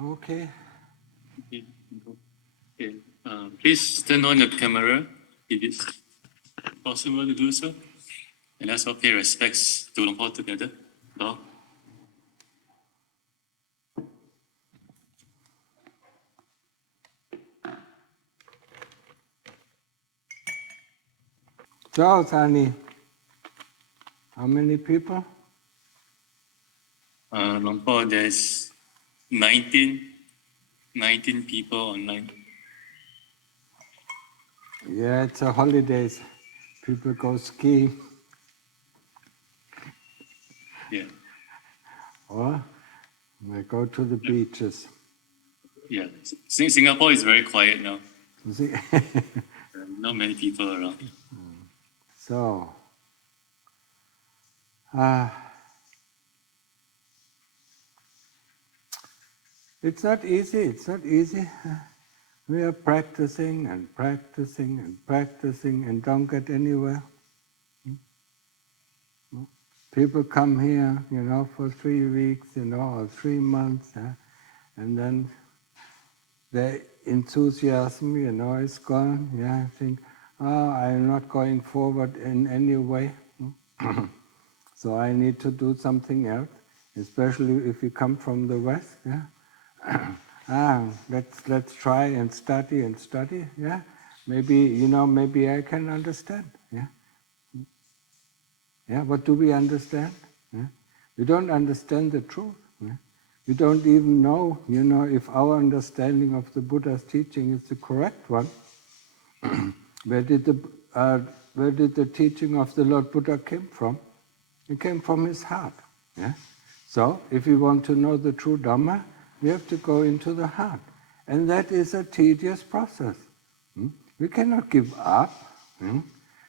Okay. Okay. Please turn on your camera if it's possible to do so. And let's all pay respects to Long Po together. Bow. So, Sani, how many people? Long Po, there's 19 people online. Yeah, it's a holidays. People go skiing. Yeah. Or they go to the beaches. Yeah. Singapore is very quiet now. See? Not many people around. So, it's not easy. It's not easy. We are practicing and practicing and practicing and don't get anywhere. People come here, for 3 weeks, or 3 months, and then their enthusiasm, is gone. Yeah, I think, I'm not going forward in any way. So I need to do something else, especially if you come from the West. Yeah, let's try and study. Yeah, maybe I can understand. Yeah, yeah. What do we understand? Yeah? We don't understand the truth. Yeah? We don't even know, if our understanding of the Buddha's teaching is the correct one. Where did the teaching of the Lord Buddha came from? It came from his heart. Yeah? So, if we want to know the true Dhamma, we have to go into the heart. And that is a tedious process. We cannot give up.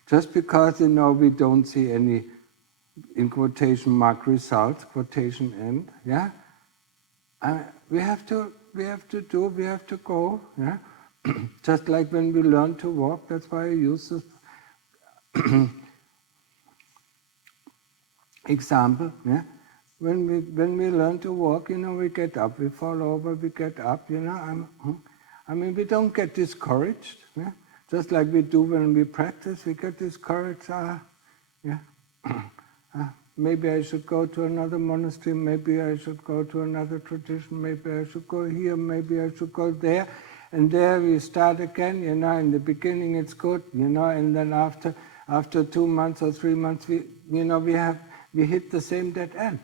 Just because, we don't see any, in quotation mark, results, quotation end, yeah? We have to go, yeah? Just like when we learn to walk, that's why I use this example, yeah? When we learn to walk, we get up, we fall over, we get up, we don't get discouraged, yeah? Just like we do when we practice, we get discouraged, maybe I should go to another monastery, maybe I should go to another tradition, maybe I should go here, maybe I should go there. And there we start again, in the beginning it's good, and then after 2 months or 3 months, we hit the same dead end.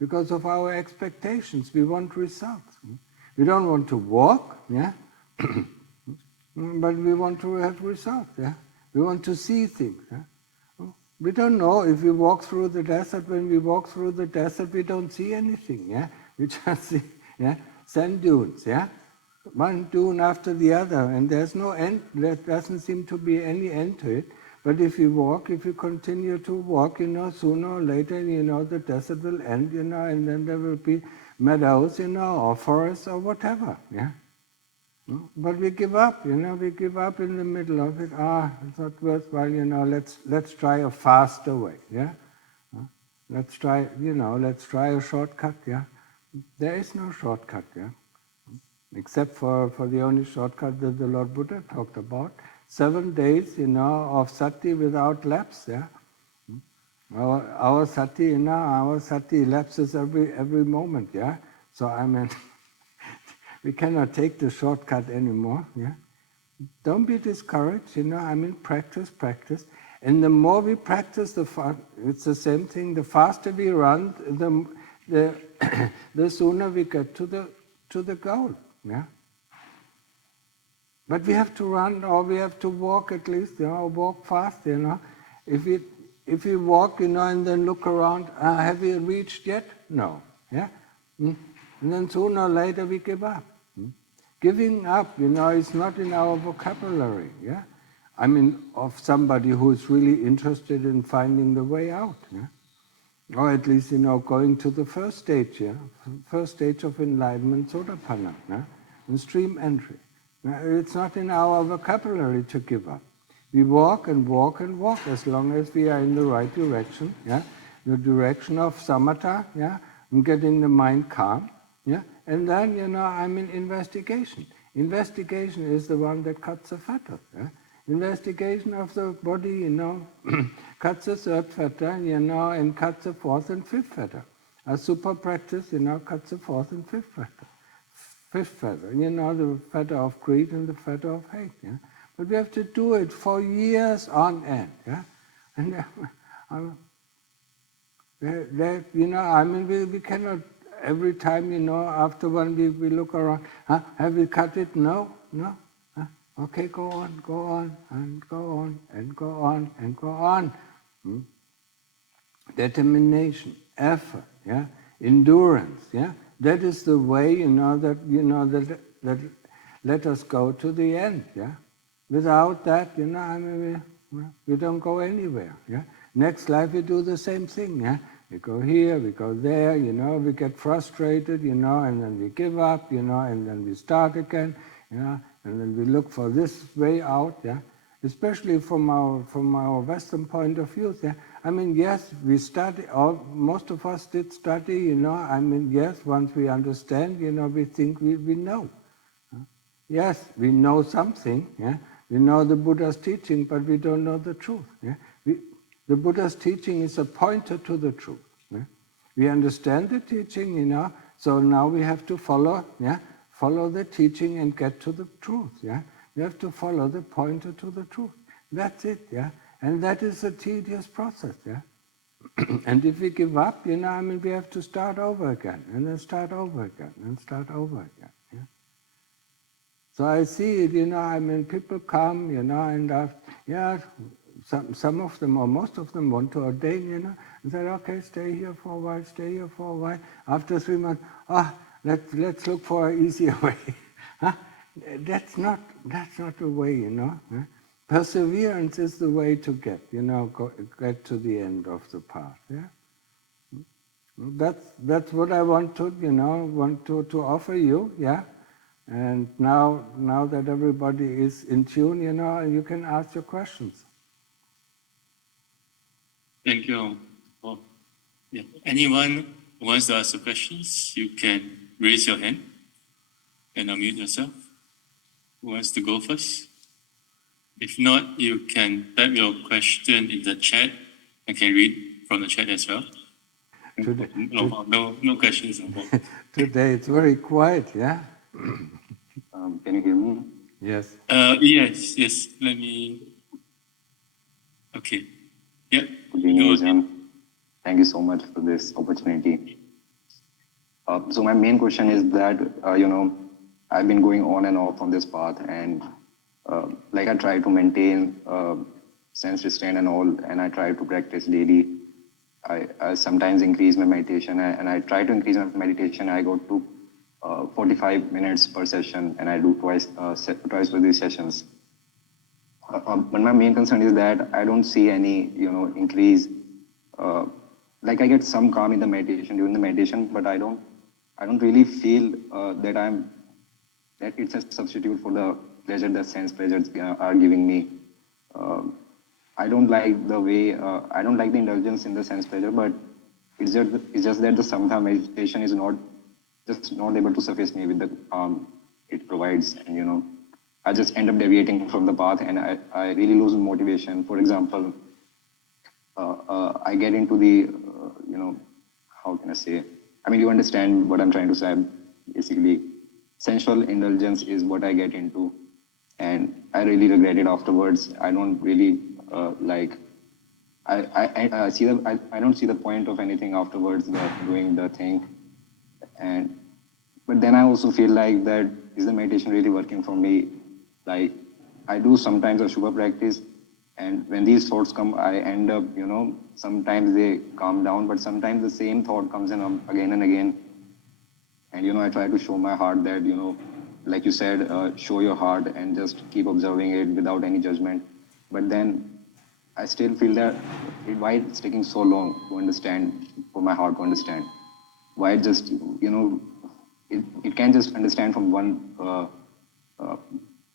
Because of our expectations, we want results. We don't want to walk, yeah? But we want to have results, yeah? We want to see things, yeah? We don't know if we walk through the desert. When we walk through the desert, we don't see anything. Yeah, we just see sand dunes. Yeah, one dune after the other, and there's no end. There doesn't seem to be any end to it. But if you continue to walk, sooner or later, the desert will end. And then there will be meadows, or forests or whatever. Yeah. But we give up, we give up in the middle of it. It's not worthwhile, let's try a faster way, yeah? Let's try a shortcut, yeah? There is no shortcut, yeah? Except for the only shortcut that the Lord Buddha talked about. 7 days, of sati without lapse, yeah? Our sati, our sati lapses every moment, yeah? So we cannot take the shortcut anymore. Yeah, don't be discouraged. Practice. And the more we practice, it's the same thing. The faster we run, the sooner we get to the goal. Yeah. But we have to run, or we have to walk at least. Walk fast. If we walk, and then look around, have we reached yet? No. Yeah. And then sooner or later we give up. Giving up, is not in our vocabulary, yeah? Of somebody who is really interested in finding the way out, yeah? Or at least, going to the first stage, yeah? First stage of enlightenment, Sotapanna, yeah? And stream entry. It's not in our vocabulary to give up. We walk and walk and walk as long as we are in the right direction, yeah? The direction of samatha, yeah? And getting the mind calm. Yeah, and then, investigation. Investigation is the one that cuts the fetter. Yeah? Investigation of the body, cuts the third fetter, and cuts the fourth and fifth fetter. A super practice, cuts the fourth and fifth fetter. Fifth fetter, the fetter of greed and the fetter of hate. Yeah? But we have to do it for years on end. Yeah? And we cannot, every time, after 1 week we look around, have we cut it? No. Okay, go on, and go on, and go on, and go on. Determination, effort, yeah, endurance, yeah. That is the way, that let us go to the end, yeah. Without that, we don't go anywhere, yeah. Next life we do the same thing, yeah. We go here, we go there, we get frustrated, and then we give up, and then we start again, and then we look for this way out, yeah. Especially from our Western point of view, yeah. Yes, we study, most of us did study, yes, once we understand, we think we know. Yes, we know something, yeah. We know the Buddha's teaching, but we don't know the truth. Yeah? The Buddha's teaching is a pointer to the truth. Yeah? We understand the teaching, so now we have to follow the teaching and get to the truth. Yeah? We have to follow the pointer to the truth. That's it, yeah. And that is a tedious process, yeah. And if we give up, we have to start over again, and then start over again, and start over again. Yeah? So I see it, people come, and some of them or most of them want to ordain, and say, okay, stay here for a while, stay here for a while. After 3 months, let's look for an easier way. That's not the way, Perseverance is the way to get to the end of the path. Yeah, that's what I want to offer you. Yeah, and now that everybody is in tune, you can ask your questions. Thank you. Oh, yeah. Anyone who wants to ask the questions, you can raise your hand and unmute yourself. Who wants to go first? If not, you can type your question in the chat. I can read from the chat as well. No questions. Today it's very quiet, yeah? Can you hear me? Yes. Yes. Let me... Okay. Yeah. Good evening, Ajahn. Thank you so much for this opportunity. So my main question is that, I've been going on and off on this path, and I try to maintain sense restraint and all, and I try to practice daily. I sometimes increase my meditation, and I try to increase my meditation. I go to 45 minutes per session, and I do twice for these sessions. But my main concern is that I don't see any, increase. I get some calm in the meditation, during the meditation, but I don't really feel that it's a substitute for the pleasure that sense pleasures are giving me. I don't like the way, I don't like the indulgence in the sense pleasure, but it's just that the samatha meditation is not able to suffice me with the calm it provides, and I just end up deviating from the path, and I really lose motivation. For example, I get into the, how can I say? You understand what I'm trying to say. Basically, sensual indulgence is what I get into, and I really regret it afterwards. I don't really I don't see the point of anything afterwards, doing the thing, but then I also feel like that is the meditation really working for me? I do sometimes a Shubha practice, and when these thoughts come, I end up, sometimes they calm down, but sometimes the same thought comes in again and again. And, I try to show my heart that, like you said, show your heart and just keep observing it without any judgment. But then I still feel that why it's taking so long to understand, for my heart to understand. Why it just, it can't just understand from one,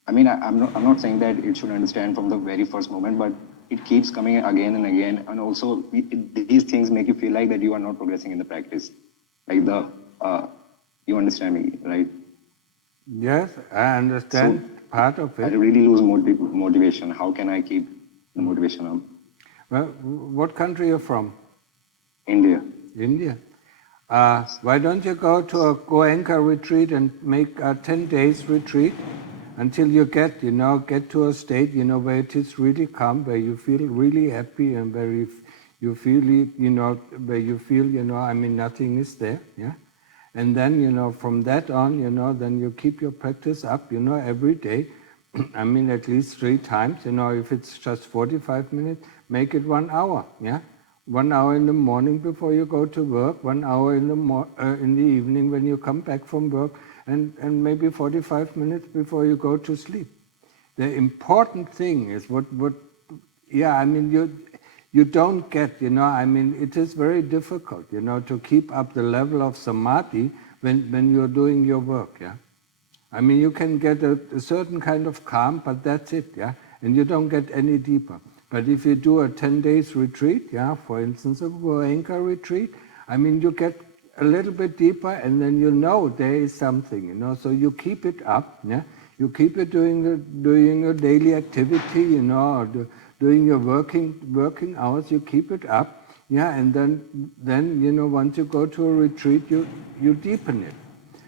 I'm not saying that it should understand from the very first moment, but it keeps coming again and again. And also these things make you feel like that you are not progressing in the practice. You understand me, right? Yes, I understand part of I it. really lose motivation. How can I keep the motivation up? Well, what country are you from? India. India. Why don't you go to a Goenka retreat and make a 10 days retreat until you get to a state, where it is really calm, where you feel really happy and where you feel, where you feel, nothing is there, yeah? And then, from that on, then you keep your practice up, every day. At least 3 times, if it's just 45 minutes, make it 1 hour, yeah? 1 hour in the morning before you go to work, 1 hour in the evening when you come back from work, and maybe 45 minutes before you go to sleep. The important thing is you don't get, it is very difficult, to keep up the level of samadhi when you're doing your work, yeah. You can get a certain kind of calm, but that's it, yeah, and you don't get any deeper. But if you do a 10 days retreat, yeah, for instance, a Goenka retreat, you get a little bit deeper, and then there is something, so you keep it up, yeah. You keep it doing your daily activity, or doing your working hours. You keep it up, yeah, and then once you go to a retreat, you deepen it.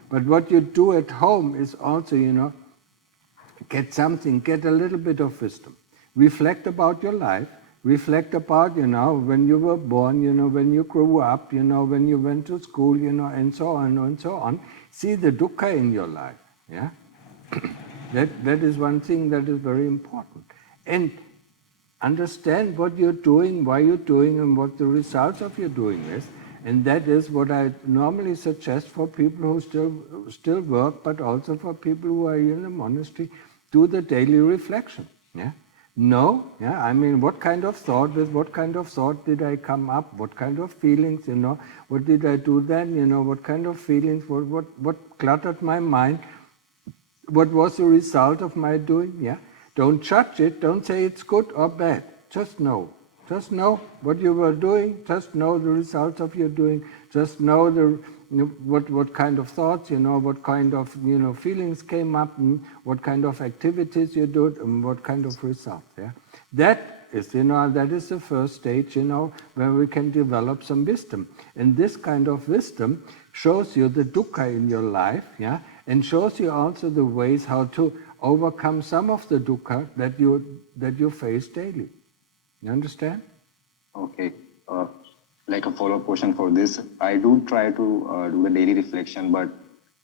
But what you do at home is also, get a little bit of wisdom. Reflect about your life. Reflect about, when you were born, when you grew up, when you went to school, and so on and so on. See the dukkha in your life, yeah? That is one thing that is very important. And understand what you're doing, why you're doing, and what the results of your doing is. And that is what I normally suggest for people who still work, but also for people who are in the monastery. Do the daily reflection. Yeah? Yeah? What kind of thought did I come up? What kind of feelings, what did I do then? What kind of feelings, what cluttered my mind? What was the result of my doing? Yeah? Don't judge it. Don't say it's good or bad. Just know. Just know what you were doing. Just know the results of your doing. Just know what kind of thoughts, what kind of feelings came up, and what kind of activities you did, and what kind of results. Yeah? That is the first stage, where we can develop some wisdom. And this kind of wisdom shows you the dukkha in your life, yeah, and shows you also the ways how to overcome some of the dukkha that you face daily. You understand? Okay. Like a follow-up question for this, I do try to do the daily reflection, but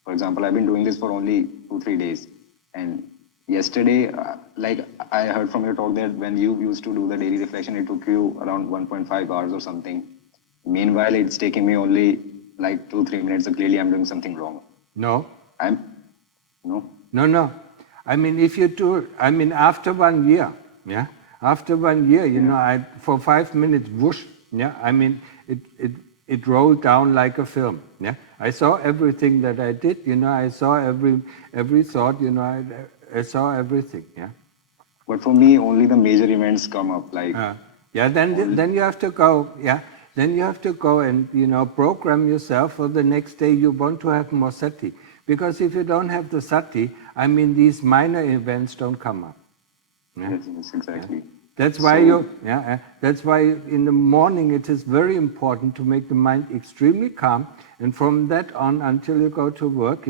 for example, I've been doing this for only 2-3 days. And yesterday, like I heard from your talk that when you used to do the daily reflection, it took you around 1.5 hours or something. Meanwhile, it's taking me only like 2-3 minutes. So clearly, I'm doing something wrong. No. No. No. If you do, after 1 year, yeah, after 1 year, for 5 minutes, whoosh, yeah, it rolled down like a film, yeah. I saw everything that I did, I saw every thought, I saw everything, yeah. But for me, only the major events come up, like. Yeah, then you have to go, yeah. Then you have to go and program yourself for the next day. You want to have more sati, because if you don't have the sati, these minor events don't come up. Yeah? Yes, exactly. That's why that's why in the morning it is very important to make the mind extremely calm, and from that on until you go to work,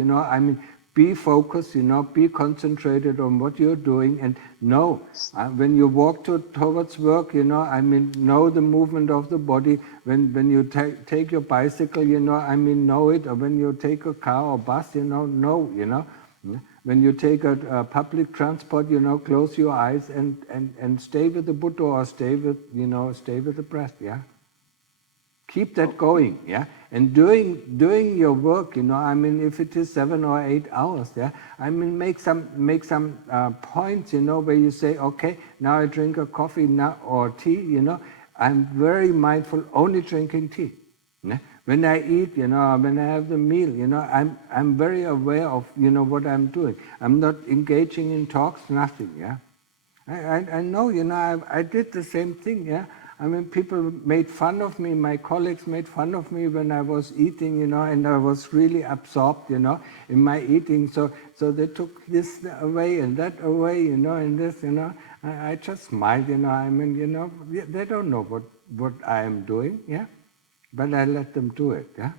be focused, be concentrated on what you're doing, and know when you walk towards work, know the movement of the body. When you take your bicycle, know it, or when you take a car or bus, know. When you take a public transport, close your eyes and stay with the Buddha, or stay with the breath, yeah. Keep that going, yeah. And doing your work, if it is 7 or 8 hours, yeah. Make some points, where you say, okay, now I drink a coffee or tea, I'm very mindful, only drinking tea. Yeah? When I eat, when I have the meal, I'm very aware of, what I'm doing. I'm not engaging in talks, nothing, yeah. I know, I did the same thing, yeah. I mean, people made fun of me, my colleagues made fun of me when I was eating, and I was really absorbed, in my eating. So they took this away and that away, and this, I just smiled, I mean, they don't know what I am doing, yeah, but I let them do it, yeah.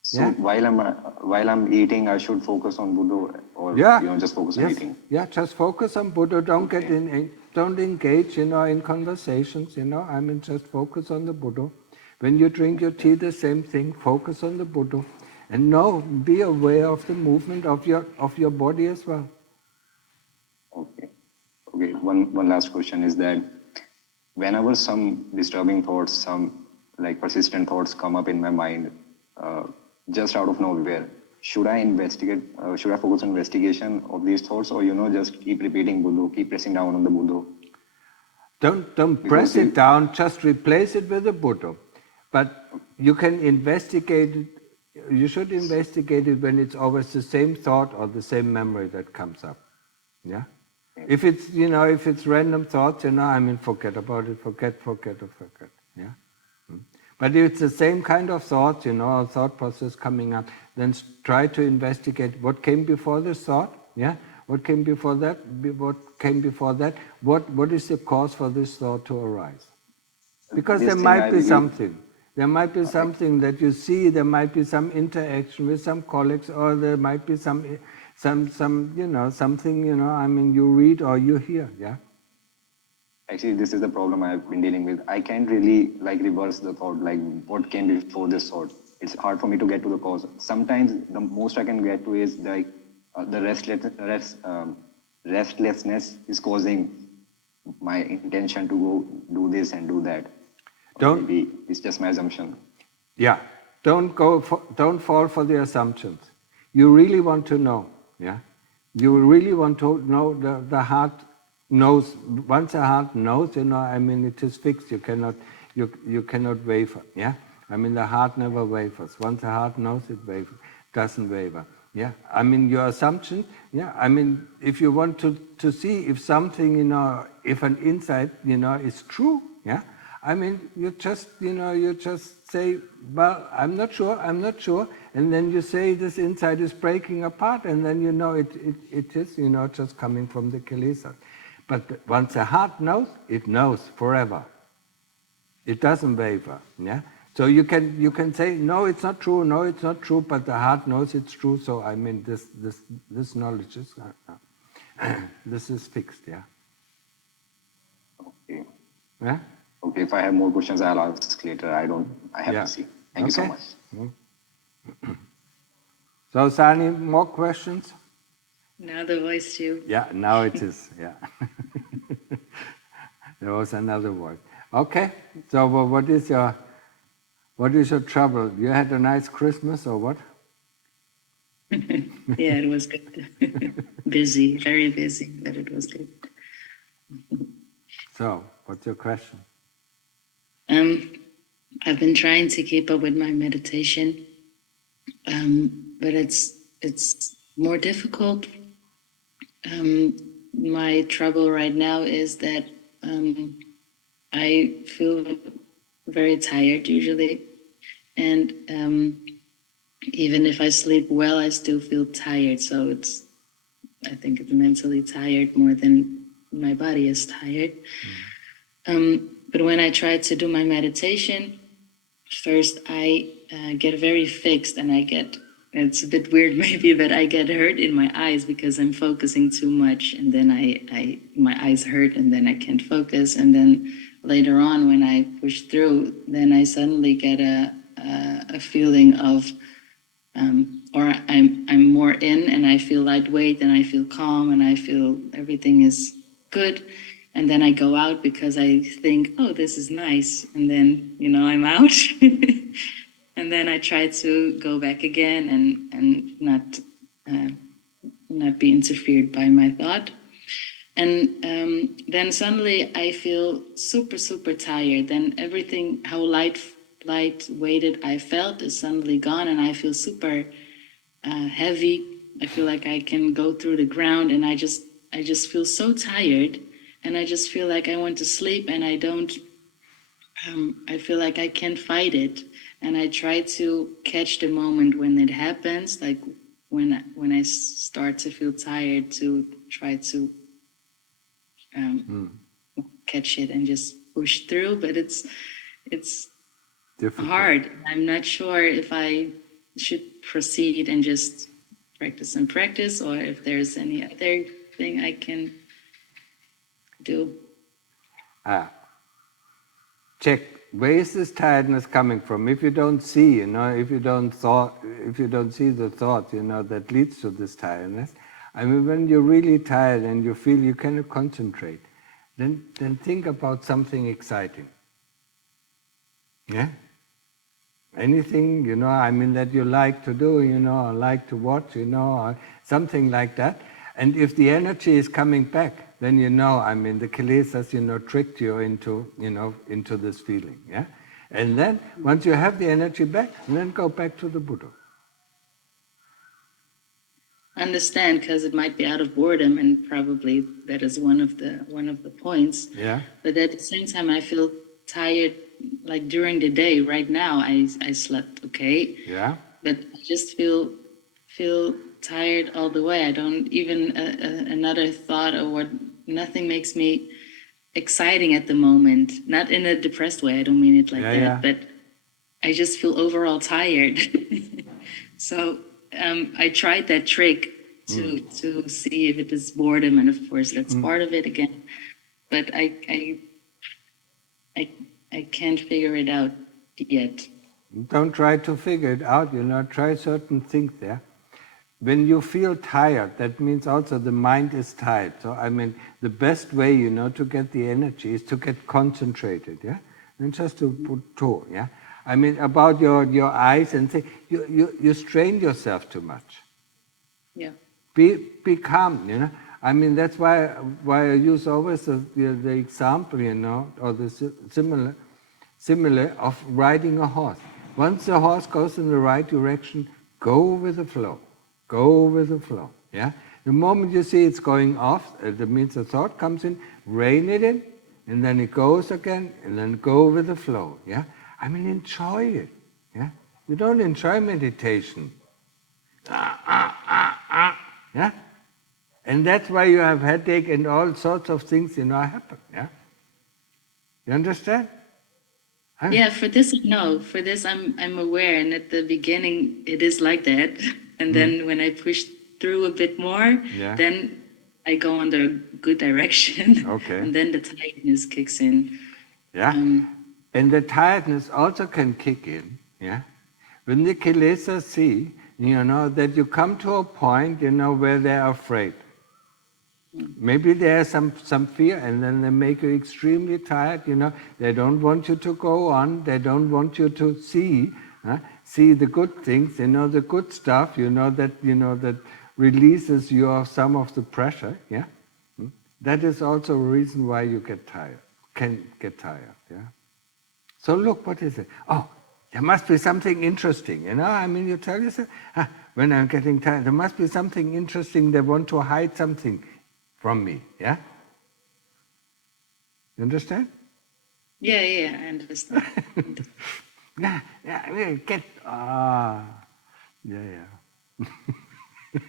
So yeah. while I'm eating, I should focus on Buddha, or just focus on eating. Yeah, just focus on Buddha. Don't get don't engage, in conversations. I mean, just focus on the Buddha. When you drink your tea, the same thing. Focus on the Buddha, and be aware of the movement of your body as well. Okay. One last question is that whenever some disturbing thoughts, some like persistent thoughts come up in my mind, just out of nowhere, should I investigate? Should I focus on investigation of these thoughts, or just keep repeating Buddha, keep pressing down on the Buddha? Don't press it down. Just replace it with the Buddha. But you can investigate it. You should investigate it when it's always the same thought or the same memory that comes up. Yeah. If it's if it's random thoughts, I mean, forget about it. Forget. Yeah. But if it's the same kind of thoughts, a thought process coming up, then try to investigate what came before this thought. Yeah. What came before that? What came before that? What is the cause for this thought to arise? Because there might be something. There might be something that you see. There might be some interaction with some colleagues, or there might be something. I mean, you read or you hear. Yeah. Actually, this is the problem I've been dealing with. I can't really reverse the thought, what came before this thought. It's hard for me to get to the cause. Sometimes the most I can get to is the restlessness is causing my intention to go do this and do that. Maybe it's just my assumption. Yeah, don't fall for the assumptions. You really want to know. Yeah, you really want to know. The heart knows. Once the heart knows, I mean, it is fixed. You cannot waver. Yeah, I mean, the heart never wavers. Once the heart knows, it doesn't waver. Yeah, I mean, your assumption. Yeah, I mean, if you want to see if something, if an insight, is true. Yeah, I mean, you just say, well, I'm not sure, and then you say this insight is breaking apart, and then it is, just coming from the kilesas. But once the heart knows, it knows forever. It doesn't waver. Yeah. So you can say, no, it's not true. No, it's not true. But the heart knows it's true. So I mean, this knowledge is this is fixed. Yeah. Okay. Yeah. Okay. If I have more questions, I'll ask later. I have to see. Thank you so much. So, Sani, more questions? Now the voice too. Yeah. Now it is. Yeah. There was another voice. Okay. So, what is your trouble? You had a nice Christmas or what? Yeah, it was good. Busy, very busy, but it was good. So, what's your question? I've been trying to keep up with my meditation, but it's more difficult. My trouble right now is that I feel very tired usually, and even if I sleep well, I still feel tired. So I think it's mentally tired more than my body is tired. But when I try to do my meditation, first I get very fixed, and it's a bit weird maybe, but I get hurt in my eyes because I'm focusing too much, and then my eyes hurt, and then I can't focus, and then later on when I push through, then I suddenly get a feeling of or I'm more in, and I feel lightweight, and I feel calm, and I feel everything is good. And then I go out because I think, oh, this is nice. And then, I'm out. And then I try to go back again and not be interfered by my thought. And then suddenly I feel super, super tired. Then everything, how light-weighted I felt is suddenly gone. And I feel super heavy. I feel like I can go through the ground. And I just feel so tired. And I just feel like I want to sleep, and I don't I feel like I can't fight it, and I try to catch the moment when it happens, like when I start to feel tired, to try to catch it and just push through. But it's Difficult. hard. I'm not sure if I should proceed and just practice and practice, or if there's any other thing I can do. Check, where is this tiredness coming from? If you don't see, if you don't see the thought, that leads to this tiredness. I mean, when you're really tired and you feel you cannot concentrate, then think about something exciting. Yeah? Anything, I mean, that you like to do, or like to watch, or something like that. And if the energy is coming back, then I mean, the kilesas, tricked you into this feeling, yeah? And then, once you have the energy back, then go back to the Buddha. Understand, because it might be out of boredom, and probably that is one of the points. Yeah. But at the same time, I feel tired. Like during the day, right now, I slept okay. Yeah. But I just feel tired all the way. I don't even another thought or what. Nothing makes me exciting at the moment. Not in a depressed way. I don't mean it like that. Yeah. But I just feel overall tired. So I tried that trick to see if it is boredom, and of course that's part of it again. But I can't figure it out yet. Don't try to figure it out, try certain things there. When you feel tired, that means also the mind is tired. So, I mean, the best way, to get the energy is to get concentrated, yeah? And just to put toe, yeah? I mean, about your eyes and things, you strain yourself too much. Yeah. Be calm, I mean, that's why I use always the example, or the similar of riding a horse. Once the horse goes in the right direction, go with the flow. Go with the flow, yeah? The moment you see it's going off, that means a thought comes in, rein it in, and then it goes again, and then go with the flow, yeah? I mean, enjoy it, yeah? You don't enjoy meditation. Yeah? And that's why you have headache and all sorts of things, happen, yeah? You understand? Yeah, for this, no. For this, I'm aware, and at the beginning, it is like that. And then when I push through a bit more, then I go on the good direction. Okay. And then the tiredness kicks in. Yeah. And the tiredness also can kick in, yeah? When the kilesas see, that you come to a point, where they're afraid. Maybe there's some fear, and then they make you extremely tired, They don't want you to go on. They don't want you to see the good things, the good stuff, that releases you of some of the pressure, yeah? That is also a reason why you can get tired, yeah? So look, what is it? Oh, there must be something interesting, I mean, you tell yourself, when I'm getting tired, there must be something interesting. They want to hide something from me, yeah? You understand? Yeah, I understand. Yeah,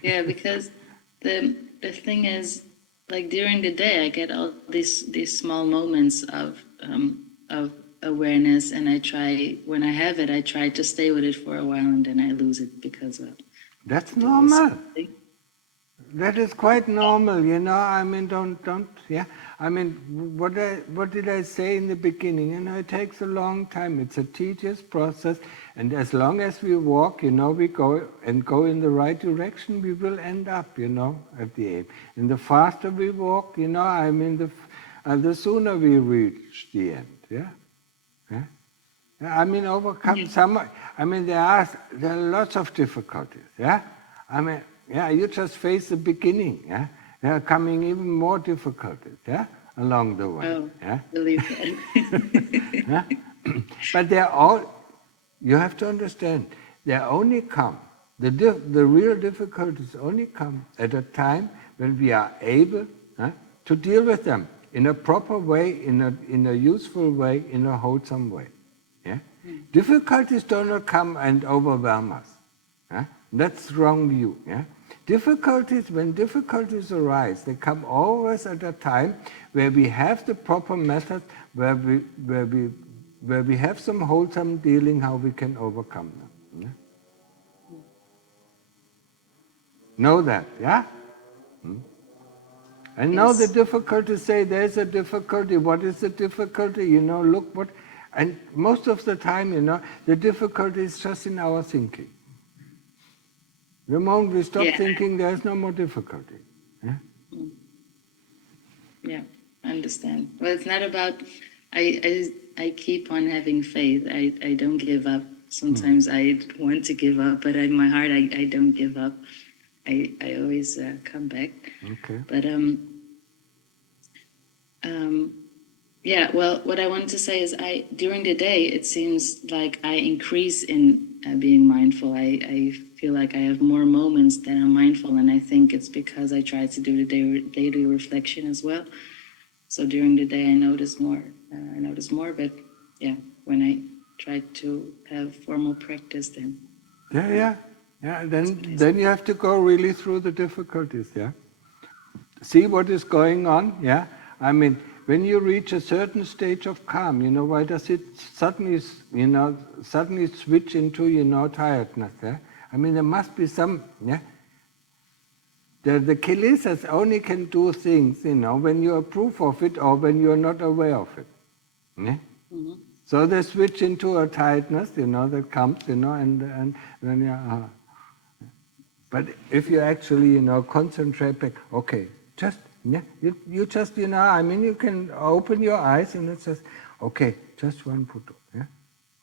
Yeah, because the thing is, like during the day, I get all these small moments of awareness, and I try, when I have it, I try to stay with it for a while, and then I lose it because of. That's normal. That is quite normal, I mean, don't, yeah. I mean, what did I say in the beginning? It takes a long time. It's a tedious process, and as long as we walk, we go in the right direction, we will end up, at the aim. And the faster we walk, I mean, the sooner we reach the end, yeah. Yeah? I mean, overcome I mean, there are lots of difficulties, yeah. I mean, yeah, you just face the beginning, yeah? There are coming even more difficulties, yeah? Along the way, Oh, yeah? believe that. Yeah? But you have to understand, they only come, the real difficulties only come at a time when we are able to deal with them. in a proper way, in a useful way, in a wholesome way. Yeah? Difficulties do not come and overwhelm us. Yeah? That's wrong view. Yeah? Difficulties, when difficulties arise, they come always at a time where we have the proper method, where we have some wholesome dealing, how we can overcome them. Yeah? Know that, yeah? And now the difficulty, say there's a difficulty, what is the difficulty? Look what, and most of the time, the difficulty is just in our thinking. The moment we stop thinking, there's no more difficulty. Yeah? Yeah, I understand. Well, it's not about, I keep on having faith. I don't give up. Sometimes I want to give up, but in my heart, I don't give up. I always come back. Okay. But yeah, well, what I wanted to say is during the day, it seems like I increase in being mindful. I feel like I have more moments that I'm mindful, and I think it's because I try to do the daily reflection as well. So during the day, I notice more, but yeah, when I try to have formal practice, then... Yeah, then you have to go really through the difficulties, yeah? See what is going on, yeah? I mean, when you reach a certain stage of calm, why does it suddenly switch into, tiredness, yeah? I mean, there must be some, yeah? The kilesas only can do things, when you approve of it or when you are not aware of it. Yeah? Mm-hmm. So they switch into a tiredness, that comes, and then you But if you actually, concentrate back, okay, just, you just, I mean, you can open your eyes and it's just, okay, just one Buddha, yeah?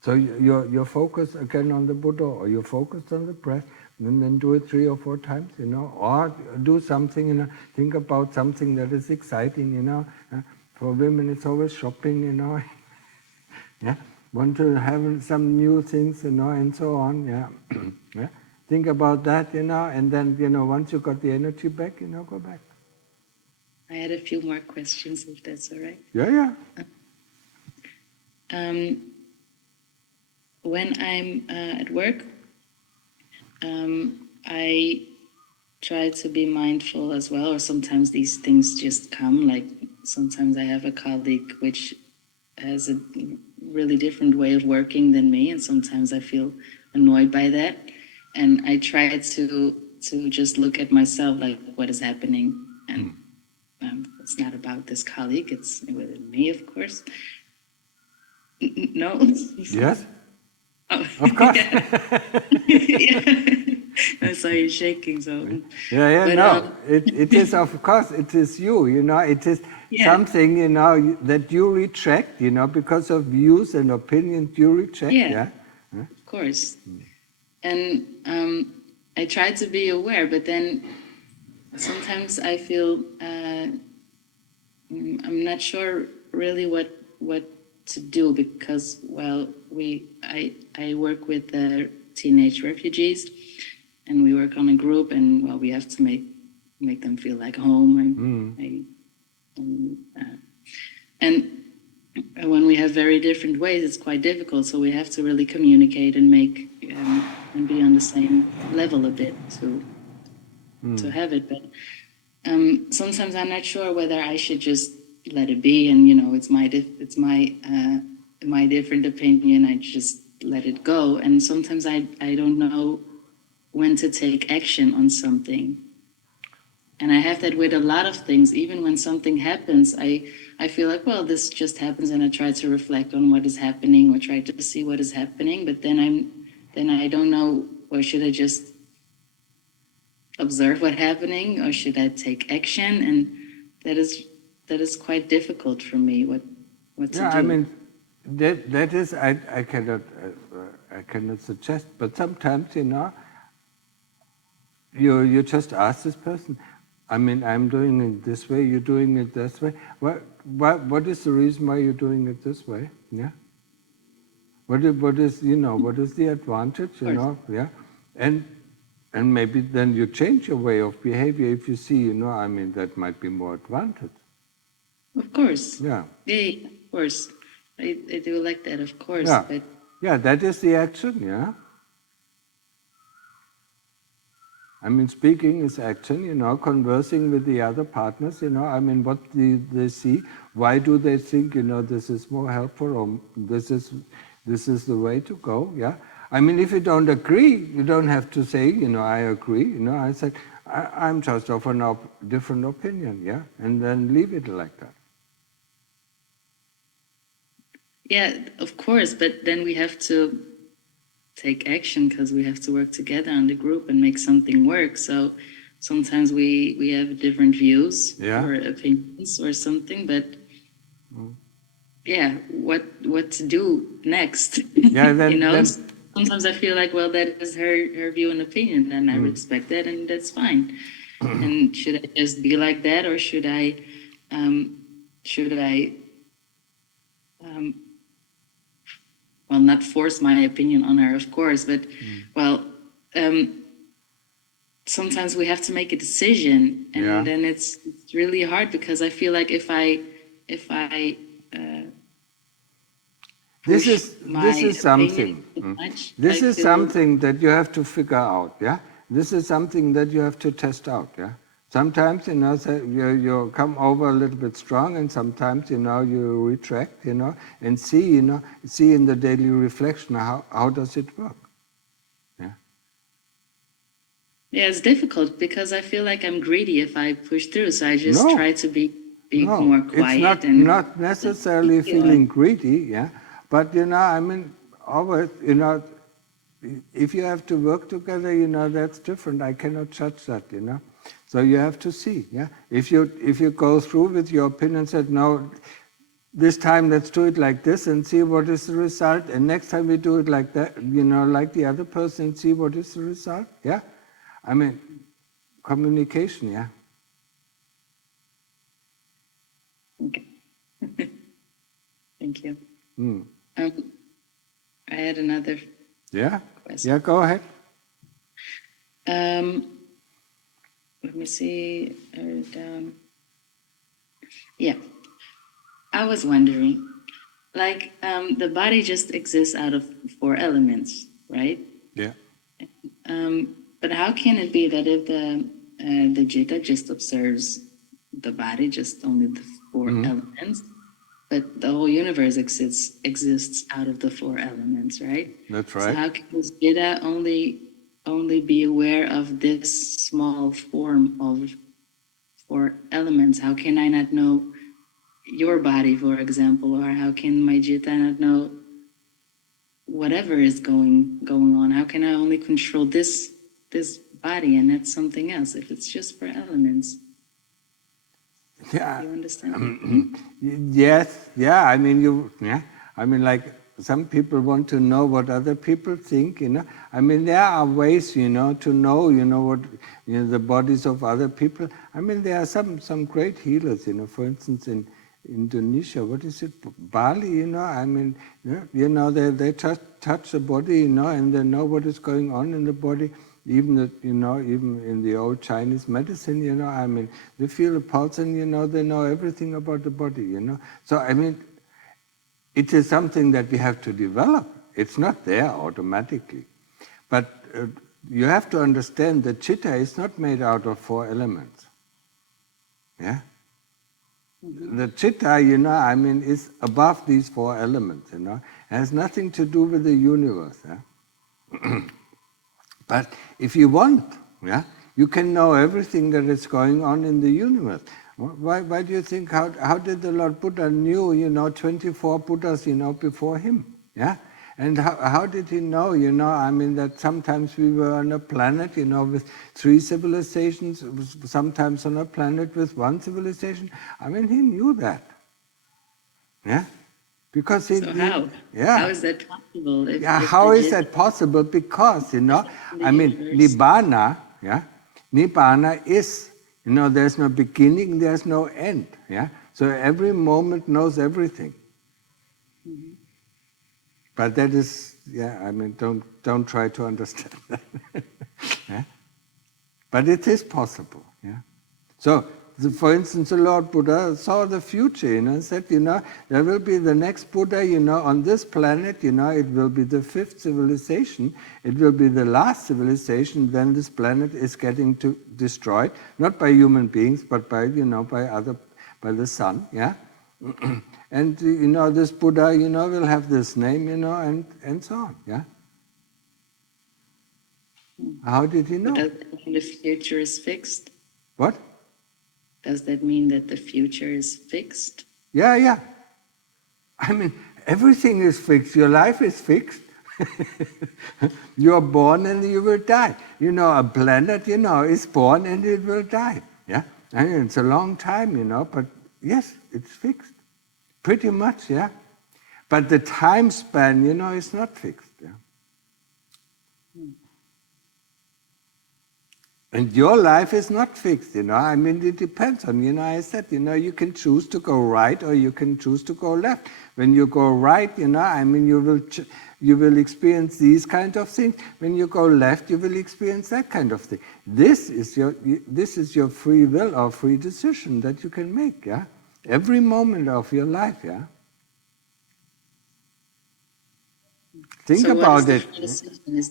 So you're focused again on the Buddha, or you're focused on the breath, and then do it 3 or 4 times, or do something, think about something that is exciting, For women it's always shopping, yeah, want to have some new things, and so on, yeah. Yeah? Think about that, and then, once you got the energy back, go back. I had a few more questions, if that's all right. Yeah. When I'm at work, I try to be mindful as well, or sometimes these things just come, like sometimes I have a colleague which has a really different way of working than me, and sometimes I feel annoyed by that. And I try to just look at myself, like what is happening, and it's not about this colleague; it's within me, of course. No. Yes. Oh, of course. Yeah. I saw you shaking, so. Yeah. But, no, it is, of course, it is you. It is something that you reject. Because of views and opinions you reject. Yeah. Of course. And I try to be aware, but then sometimes I feel I'm not sure really what to do, because I work with teenage refugees, and we work on a group, and we have to make them feel like home. And when we have very different ways, it's quite difficult. So we have to really communicate and make and be on the same level a bit to have it. But sometimes I'm not sure whether I should just let it be, and it's my different opinion. I just let it go. And sometimes I don't know when to take action on something. And I have that with a lot of things. Even when something happens, I feel like, well, this just happens, and I try to reflect on what is happening, or try to see what is happening. But then I don't know, or should I just observe what's happening, or should I take action? And that is quite difficult for me. What to do? I mean, that is I cannot suggest, but sometimes you just ask this person. I mean, I'm doing it this way, you're doing it this way. What is the reason why you're doing it this way? Yeah. What is what is the advantage? Yeah. And maybe then you change your way of behavior if you see, I mean, that might be more advantage. Of course. Yeah. Yeah, of course. I do like that, of course. Yeah. But Yeah, that is the action, yeah. I mean, speaking is action, conversing with the other partners, I mean, what do they see? Why do they think, this is more helpful or this is the way to go, yeah? I mean, if you don't agree, you don't have to say, I agree, I said, I'm just of a different opinion, yeah? And then leave it like that. yeah, of course, but then we have to take action because we have to work together on the group and make something work. So sometimes we have different views Yeah. or opinions or something, but yeah, what to do next? Yeah, then Sometimes I feel like, well, that is her view and opinion, and I respect that, and that's fine. And should I just be like that, or should I well, not force my opinion on her, of course, but well, sometimes we have to make a decision, and then it's really hard because I feel like if I this is something. This is something that you have to figure out, yeah? This is something that you have to test out, yeah? Sometimes, you come over a little bit strong, and sometimes, you retract, and see in the daily reflection how does it work, yeah? Yeah, it's difficult because I feel like I'm greedy if I push through, so I just try to be more quiet. It's not necessarily feeling greedy, yeah? But, I mean, always, if you have to work together, that's different. I cannot judge that, So you have to see, yeah? If you go through with your opinion and said, no, this time let's do it like this and see what is the result, and next time we do it like that, like the other person, and see what is the result, yeah? I mean, communication, yeah? Okay. Thank you. I had another question. Yeah, go ahead. Let me see. Yeah, I was wondering, like, the body just exists out of 4 elements, right? Yeah. But how can it be that if the Jitta just observes the body, just only the 4 elements, but the whole universe exists out of the 4 elements, right? That's right. So how can this Jitta only be aware of this small form of 4 elements? How can I not know your body, for example, or how can my Jitta not know whatever is going on? How can I only control this body and not something else if it's just 4 elements? Yeah. You understand? Yes, yeah, I mean, like some people want to know what other people think, I mean, there are ways, to know, what, the bodies of other people. I mean, there are some great healers, for instance, in Indonesia, what is it, Bali, I mean, they touch the body, and they know what is going on in the body. Even in the old Chinese medicine, I mean, they feel the pulse and, they know everything about the body, So, I mean, it is something that we have to develop. It's not there automatically. But you have to understand that Chitta is not made out of 4 elements. Yeah? The Chitta, I mean, is above these 4 elements, It has nothing to do with the universe, yeah? But if you want, you can know everything that is going on in the universe. Why do you think, how did the Lord Buddha knew, 24 Buddhas, before him? Yeah? And how did he know, I mean, that sometimes we were on a planet, with 3 civilizations, sometimes on a planet with 1 civilization? I mean, he knew that. Yeah? Because So how? Yeah. How is that possible? How is that possible? Because, I mean, Nibbana, Nibbana is, there's no beginning, there's no end, So every moment knows everything. But that is, I mean, don't try to understand that. But it is possible, So For instance, the Lord Buddha saw the future, and said, there will be the next Buddha, on this planet, it will be the 5th civilization, it will be the last civilization, then this planet is getting destroyed, not by human beings, but by the sun, yeah? And, this Buddha, will have this name, and so on, yeah? How did he know? Does that mean the future is fixed? What? Does that mean that the future is fixed? Yeah. I mean, everything is fixed. Your life is fixed. You are born and you will die. A planet, is born and it will die. Yeah? I mean, it's a long time, but yes, it's fixed. Pretty much, yeah. But the time span, is not fixed. Yeah? And your life is not fixed, I mean, it depends on, I said, you can choose to go right or you can choose to go left. When you go right, I mean, you will experience these kind of things. When you go left, you will experience that kind of thing. This is your free will or free decision that you can make, yeah? Every moment of your life, yeah? Think about it. Is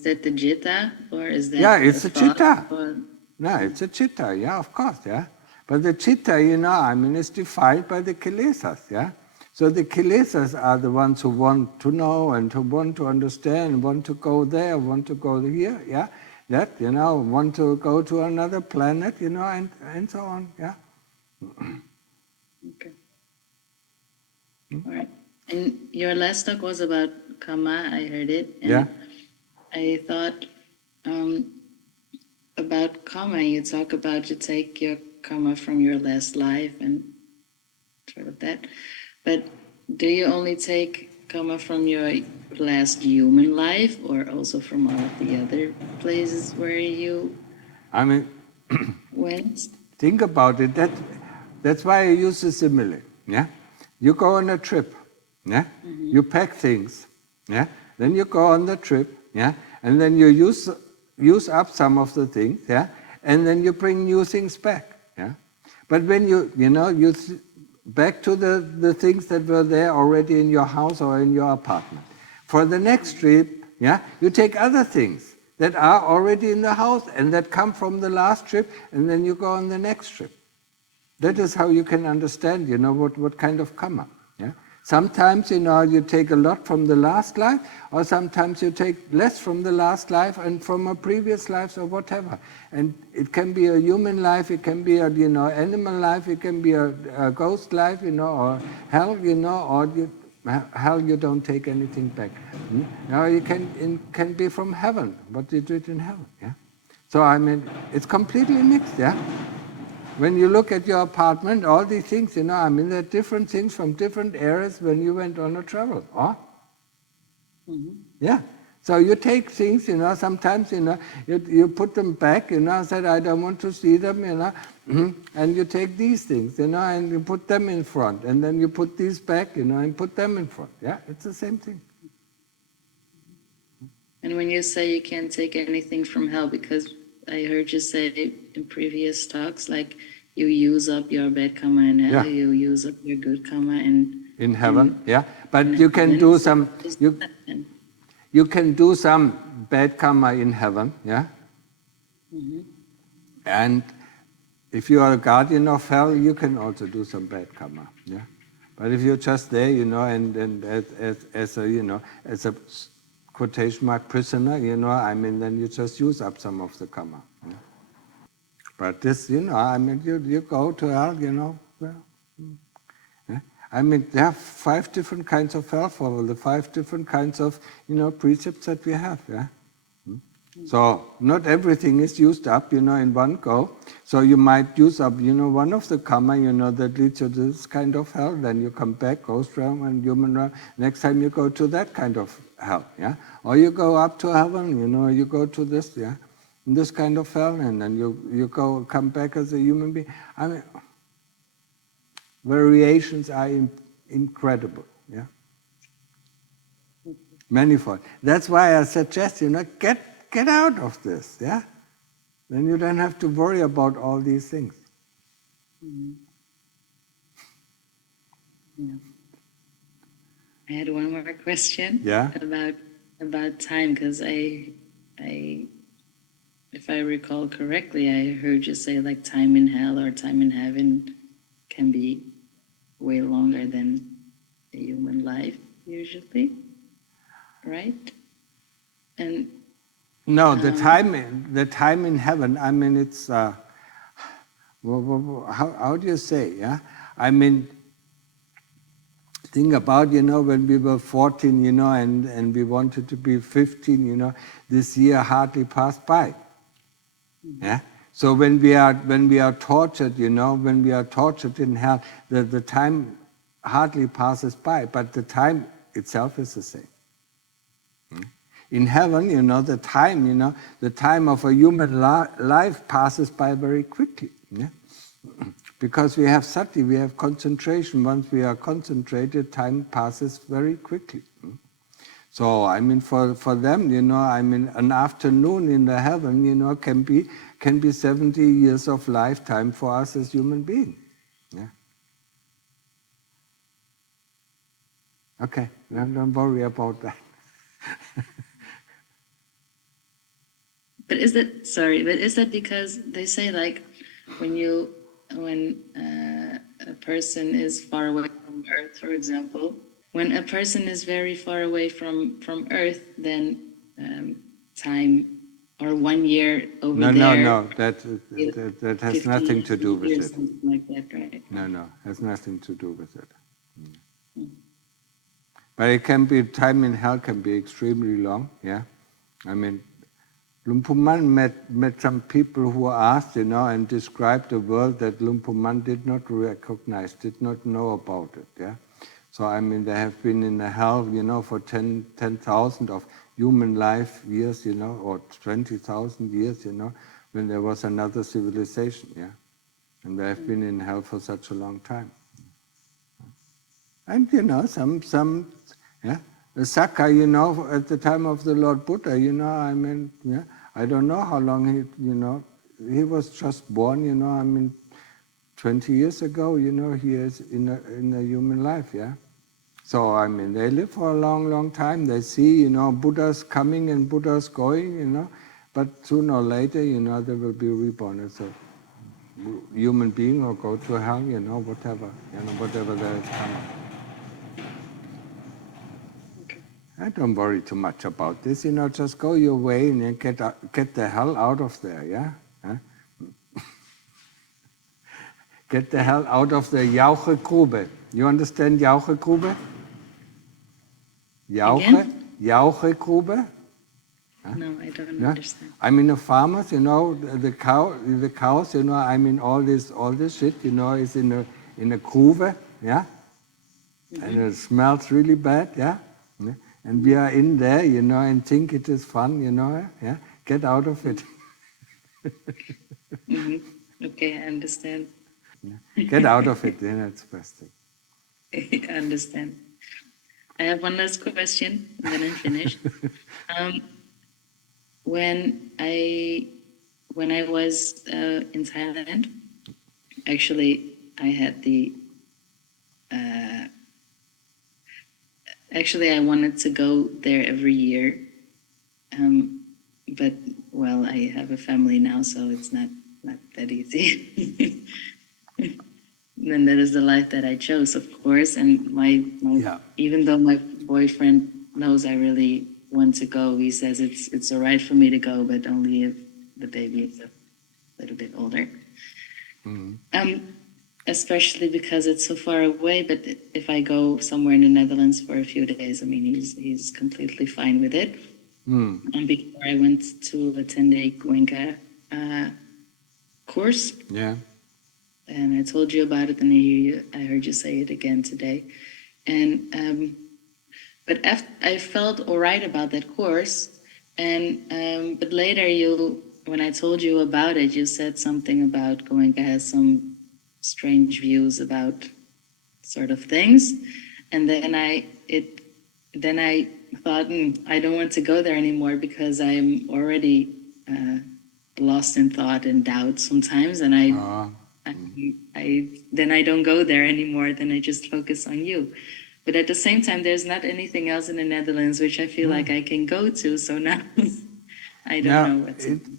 that the citta, or is that? Yeah, it's a citta. Or? No, it's a citta, yeah, of course, yeah. But the citta, I mean, is defined by the kilesas, yeah. So the kilesas are the ones who want to know and who want to understand, want to go there, want to go here, yeah. That, want to go to another planet, and so on, yeah. Okay. All right. And your last talk was about karma, I heard it. And yeah. I thought about karma, you talk about you take your karma from your last life and sort of that. But do you only take karma from your last human life or also from all of the other places where you went? Think about it. That's why I use the simile. Yeah? You go on a trip. Yeah? Mm-hmm. You pack things. Yeah? Then you go on the trip. Yeah? And then you use up some of the things. Yeah? And then you bring new things back. Yeah? But when you back to the things that were there already in your house or in your apartment. For the next trip, yeah, you take other things that are already in the house and that come from the last trip, and then you go on the next trip. That is how you can understand, what kind of karma. Yeah? Sometimes, you take a lot from the last life, or sometimes you take less from the last life and from a previous life or whatever. And it can be a human life, it can be a, animal life, it can be a ghost life, or hell, or hell you don't take anything back. Now it can be from heaven, what you did in heaven. Yeah? So I mean, it's completely mixed, yeah? When you look at your apartment, all these things, there are different things from different areas when you went on a travel. Huh? Mm-hmm. Yeah. So you take things, sometimes, you put them back, said, I don't want to see them, and you take these things, and you put them in front, and then you put these back, and put them in front. Yeah, it's the same thing. And when you say you can't take anything from hell, because I heard you say in previous talks, like you use up your bad karma in hell, you use up your good karma in heaven, yeah. But you can do some you can do some bad karma in heaven, yeah. Mm-hmm. And if you are a guardian of hell, you can also do some bad karma, yeah. But if you're just there, and as a quotation mark prisoner, then you just use up some of the karma. Yeah? But this, you go to hell, well, yeah? There are 5 different kinds of hell for the 5 different kinds of, precepts that we have, yeah. So not everything is used up, in one go. So you might use up, one of the karma, that leads you to this kind of hell. Then you come back, ghost realm and human realm. Next time you go to that kind of hell, yeah. Or you go up to heaven, you go to this, yeah, this kind of hell, and then you come back as a human being. Variations are incredible, yeah. Manifold. That's why I suggest, get out of this, yeah? Then you don't have to worry about all these things. Yeah. I had one more question. Yeah. About time, because if I recall correctly, I heard you say like time in hell or time in heaven can be way longer than a human life usually, right? And No, the time in heaven. I mean, it's how do you say? Yeah, I mean, think about when we were 14, and we wanted to be 15. This year hardly passed by. Yeah. So when we are tortured, when we are tortured in hell, the time hardly passes by, but the time itself is the same. In heaven, the time of a human life passes by very quickly. Yeah? Because we have sati, we have concentration. Once we are concentrated, time passes very quickly. So, I mean, for them, I mean, an afternoon in the heaven, can be 70 years of lifetime for us as human beings. Yeah. Okay, don't worry about that. But is that because they say like when a person is far away from Earth, for example, when a person is very far away from Earth, then time or 1 year over there. No, that has nothing to do with it. Something like that, right? No, has nothing to do with it. But it can be, time in hell can be extremely long, yeah. I mean, Luang Pu Man met some people who asked, and described a world that Luang Pu Man did not recognize, did not know about it, yeah. So, I mean, they have been in the hell, for 10,000 of human life years, or 20,000 years, when there was another civilization, yeah. And they have been in hell for such a long time. And, some yeah, the Sakka, at the time of the Lord Buddha, I mean, yeah, I don't know how long he was just born, I mean, 20 years ago, he is in a human life, yeah. So, I mean, they live for a long, long time. They see, Buddha's coming and Buddha's going, but sooner or later, they will be reborn as a human being or go to hell, whatever there is coming. I don't worry too much about this, just go your way and get the hell out of there, yeah? Huh? Get the hell out of the Jauchegrube. You understand Jauchegrube? Jauchegrube? No, I don't understand. I mean, the farmers, the cows, I mean, all this shit, is in a groove, yeah? And it smells really bad, yeah? And we are in there, and think it is fun, yeah? Get out of it. Okay, I understand. Get out of it, then that's the best thing. I understand. I have one last question, and then I'm finished. When I was in Thailand, actually, I had I wanted to go there every year, but well, I have a family now, so it's not that easy. And that is the life that I chose, of course. And my even though my boyfriend knows I really want to go, he says it's all right for me to go, but only if the baby is a little bit older. Especially because it's so far away. But if I go somewhere in the Netherlands for a few days, I mean, he's completely fine with it. And before I went to attend a Goenka course. Yeah. And I told you about it, and I heard you say it again today. And but I felt all right about that course. And but later, when I told you about it, you said something about Goenka has some strange views about sort of things. And then I thought, I don't want to go there anymore because I'm already lost in thought and doubt sometimes, and then I don't go there anymore. Then I just focus on you. But at the same time, there's not anything else in the Netherlands which I feel like I can go to. So now I don't know what to do.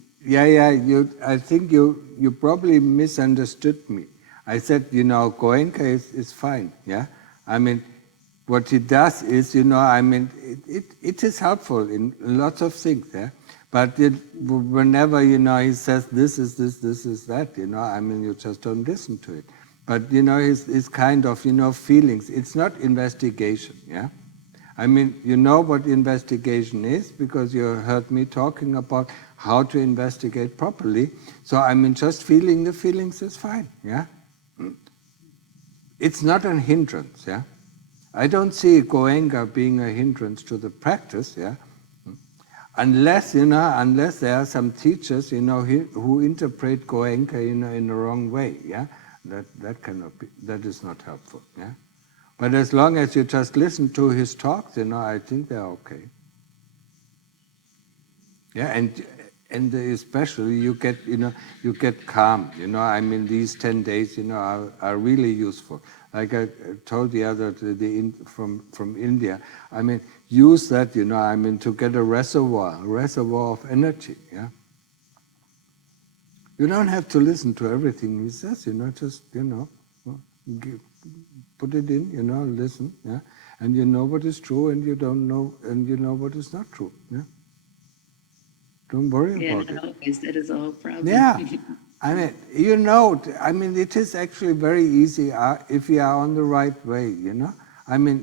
I think you probably misunderstood me. I said, Goenka is fine, yeah? I mean, what he does is, it is helpful in lots of things, yeah? But whenever, he says this is that, you just don't listen to it. But, his kind of, feelings, it's not investigation, yeah? I mean, you know what investigation is because you heard me talking about how to investigate properly. So, just feeling the feelings is fine, yeah? It's not a hindrance, yeah? I don't see Goenka being a hindrance to the practice, yeah? Unless there are some teachers, who interpret Goenka, in the wrong way, yeah? That cannot be, that is not helpful, yeah? But as long as you just listen to his talks, I think they're okay. Yeah, and especially you get calm, these 10 days, are really useful. Like I told the other, from India, use that, to get a reservoir of energy, yeah. You don't have to listen to everything he says, just, put it in, listen, yeah, and you know what is true, and you don't know, and you know what is not true, yeah. Don't worry about it. Always, that is the whole problem. Yeah, it is actually very easy if you are on the right way,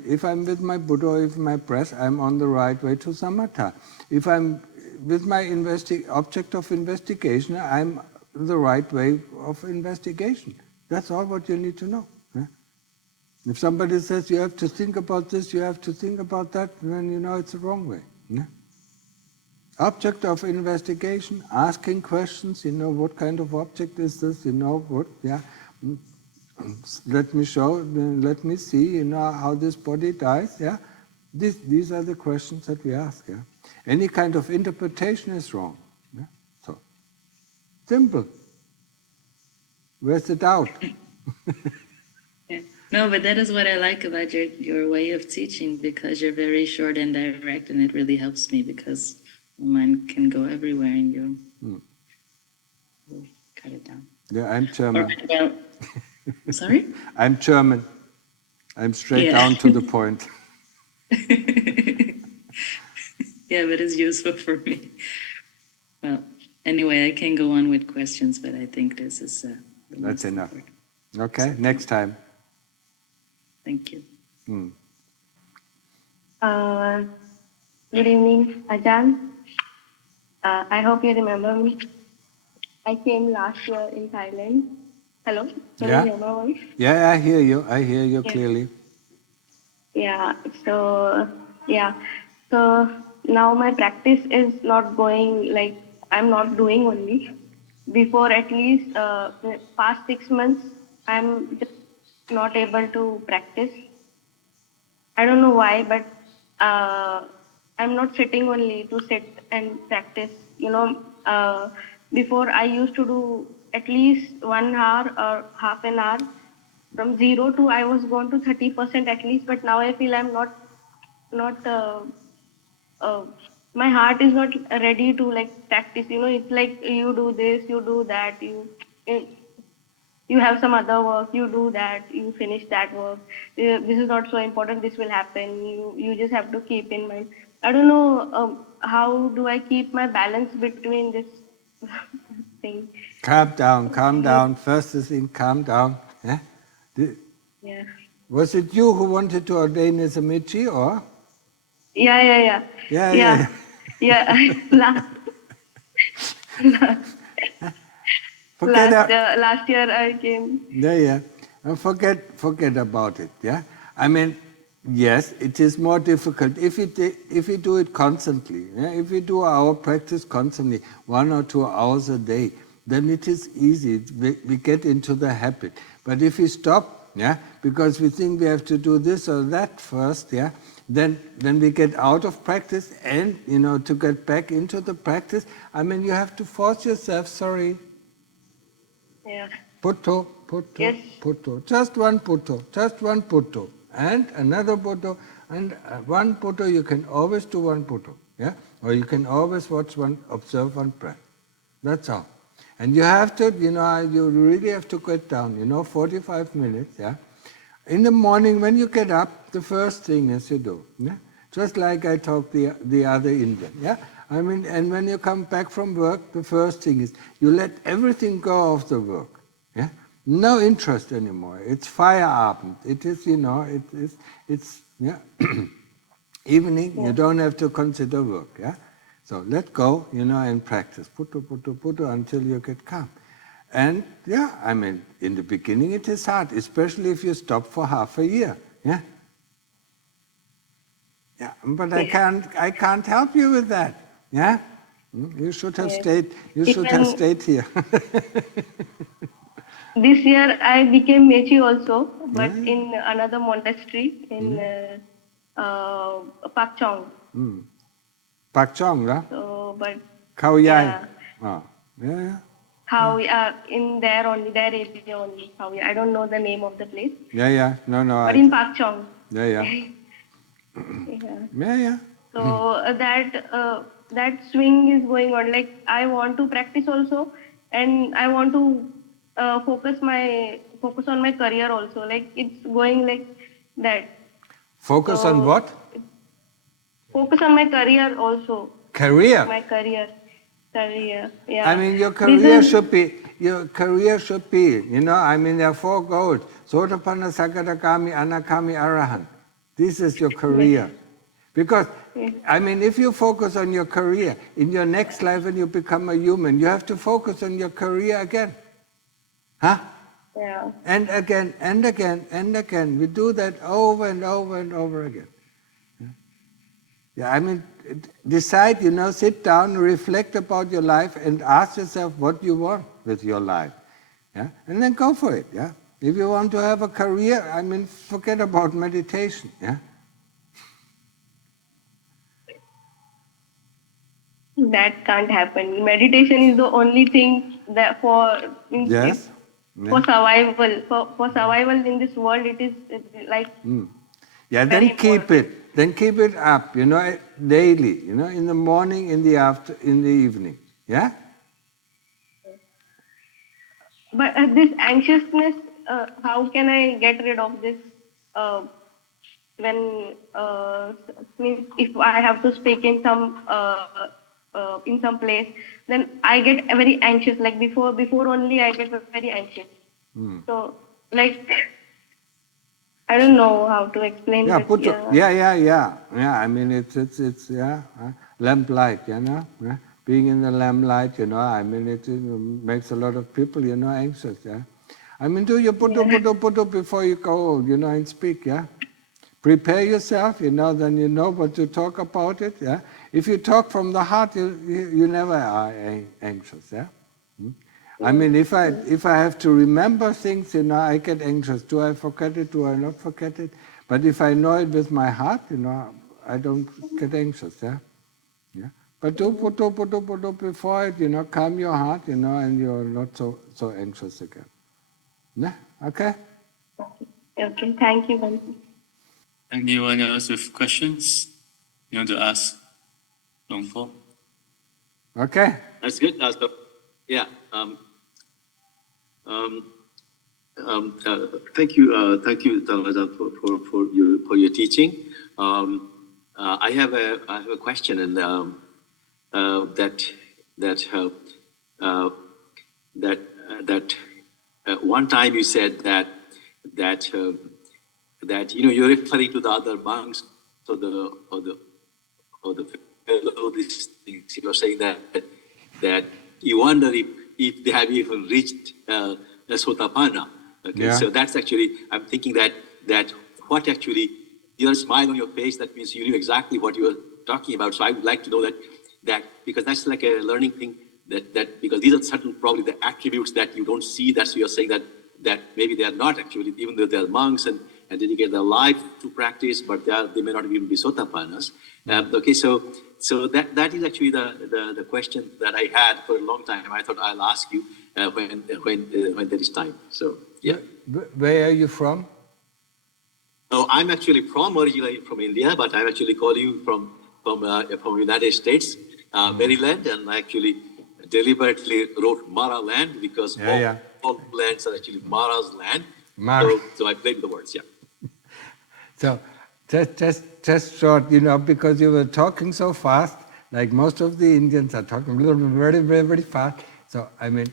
if I'm with my Buddha or with my breath, I'm on the right way to samatha. If I'm with my object of investigation, I'm the right way of investigation. That's all what you need to know. Yeah? If somebody says you have to think about this, you have to think about that, then it's the wrong way. Yeah? Object of investigation, asking questions, what kind of object is this, what, yeah. Let me see, how this body dies, yeah. These are the questions that we ask, yeah. Any kind of interpretation is wrong. Yeah? So, simple. Where's the doubt? Yeah. No, but that is what I like about your way of teaching, because you're very short and direct, and it really helps me because mine can go everywhere, and you cut it down. Yeah, I'm German. Well, sorry? I'm German. I'm straight down to the point. Yeah, but it's useful for me. Well, anyway, I can go on with questions, but I think this is that's enough. Okay, so, next time. Thank you. Good evening, Ajahn. I hope you remember me. I came last year in Thailand. Hello? Can you hear my voice? Yeah, I hear you. I hear you clearly. Yeah, so now my practice is not going like I'm not doing only. Before at least past 6 months, I'm just not able to practice. I don't know why, but I'm not sitting only to sit and practice. Before I used to do at least 1 hour or half an hour. From 0 to I was gone to 30% at least, but now I feel I'm not. My heart is not ready to practice. It's like you do this, you do that, you have some other work, you do that, you finish that work. This is not so important, this will happen. You just have to keep in mind. I don't know how do I keep my balance between this thing. Calm down. First thing, calm down. Yeah? Yeah. Was it you who wanted to ordain as a Michi, or? Yeah. Last year I came. Yeah. Forget about it. Yeah. Yes, it is more difficult if we do it constantly. Yeah? If we do our practice constantly, 1 or 2 hours a day, then it is easy. We get into the habit. But if we stop, yeah, because we think we have to do this or that first, yeah, then we get out of practice, and to get back into the practice, you have to force yourself. Sorry. Yeah. Putto, putto, Yes. putto. Just one putto. And another putto, and one putto, you can always do one putto. Yeah? Or you can always observe one breath. That's all. And you have to, you really have to get down, 45 minutes, yeah? In the morning when you get up, the first thing is you do, yeah? Just like I taught the other Indian, yeah? I mean, and when you come back from work, the first thing is you let everything go of the work, yeah? No interest anymore. It's Feierabend. It is, it's yeah, evening. You don't have to consider work, yeah? So let go, and practice. Putto, putto, putto until you get calm. And yeah, I mean, in the beginning it is hard, especially if you stop for half a year. Yeah? Yeah, but I can't help you with that. Yeah? You should have stayed here. This year I became Mechi also, but in another monastery in Pak Chong. Pak Chong, yeah? So, but Khao Yai. yeah, Oh, yeah. how in there only, their area only. How I don't know the name of the place. Yeah. No. But in Pak Chong. Yeah. Yeah. So that swing is going on. Like I want to practice also, and I want to focus on my career also. Like it's going like that. Focus on what? Focus on my career also. Career? My career, yeah. I mean, your career should be, I mean, there are 4 goals. Sotapanna, Sakadagami, Anagami, Arahant. This is your career. Because, I mean, if you focus on your career, in your next life when you become a human, you have to focus on your career again. Huh? Yeah. And again, and again, and again. We do that over and over and over again. Yeah, I mean, decide, sit down, reflect about your life and ask yourself what you want with your life. Yeah? And then go for it. Yeah? If you want to have a career, I mean, forget about meditation. Yeah? That can't happen. Meditation is the only thing that for survival. For survival in this world, it is like. Yeah, then keep it. Then keep it up, daily, in the morning, in the evening. Yeah? But this anxiousness, how can I get rid of this? When means if I have to speak in some place, then I get very anxious. Like before only I get very anxious. So like. I don't know how to explain this. Yeah. I mean, it's lamplight, being in the lamplight, I mean, it makes a lot of people, anxious, yeah. I mean, do your putto before you go, and speak, yeah. Prepare yourself, then you know what to talk about it, yeah. If you talk from the heart, you never are anxious, yeah. I mean, if I have to remember things, I get anxious. Do I forget it? Do I not forget it? But if I know it with my heart, I don't get anxious. Yeah. But do putto before it. Calm your heart, and you're not so anxious again. Yeah. Okay. Okay. Thank you, Bhante. Anyone else with questions you want to ask Longpo? Okay. That's good. Yeah. Thank you, Dhamma, for your teaching. I have a question, and one time you said that you're referring to the other monks or the these things. You're saying that you wonder if they have even reached Sotapanna. Okay, so that's actually, I'm thinking that what actually, your smile on your face, that means you knew exactly what you were talking about. So I would like to know that because that's like a learning thing, that because these are certain probably the attributes that you don't see. That's why you're saying that maybe they are not actually, even though they are monks and dedicate their life to practice, but they may not even be Sotapannas. Okay, so that is actually the question that I had for a long time. I thought I'll ask you. when there is time. So yeah. Where are you from? Oh, I'm actually originally from India, but I'm actually calling you from United States, Maryland, and I actually deliberately wrote Mara land because all lands are actually Mara's land. So I played the words, yeah. So just short, because you were talking so fast, like most of the Indians are talking very, very, very fast. So I mean,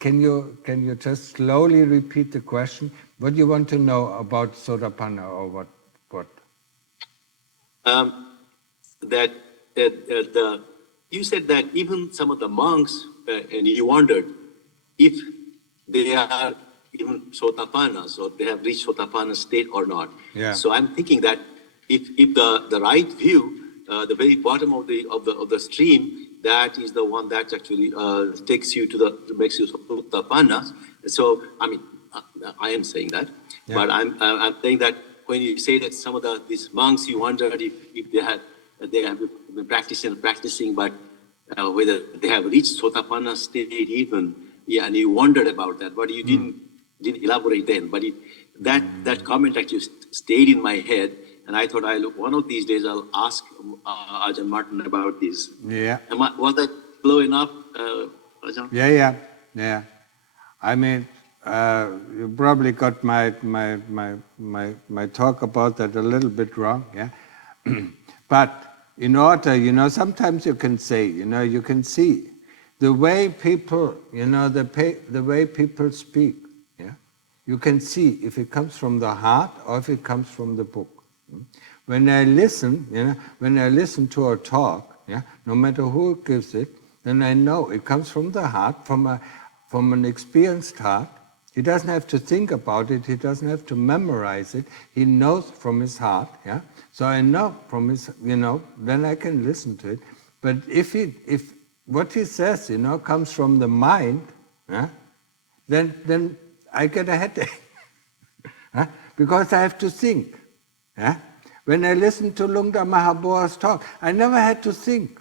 can you just slowly repeat the question? What you want to know about Sotapanna or what? That you said that even some of the monks, and you wondered if they are even Sotapannas or they have reached Sotapanna state or not. Yeah. So I'm thinking that if the right view, the very bottom of the stream, that is the one that actually takes you makes you Sotapannas. So I mean, I am saying that, but I'm saying that when you say that some of these monks, you wondered if they have been practicing, but whether they have reached Sotapanna state even, and you wondered about that, but you didn't elaborate then. But that comment actually stayed in my head, and I thought one of these days I'll ask Ajahn Martin about this. Yeah. Was that slow enough, Ajahn? Yeah. I mean, you probably got my talk about that a little bit wrong, yeah. But in order, sometimes you can say, you can see the way people, the way people speak, yeah. You can see if it comes from the heart or if it comes from the book. When I listen, when I listen to a talk, yeah, no matter who gives it, then I know it comes from the heart, from an experienced heart. He doesn't have to think about it. He doesn't have to memorize it. He knows from his heart. Yeah. So I know from his, then I can listen to it. But if what he says, comes from the mind, yeah, then I get a headache, huh? Because I have to think. Yeah. When I listened to Lungda Mahaboa's talk, I never had to think.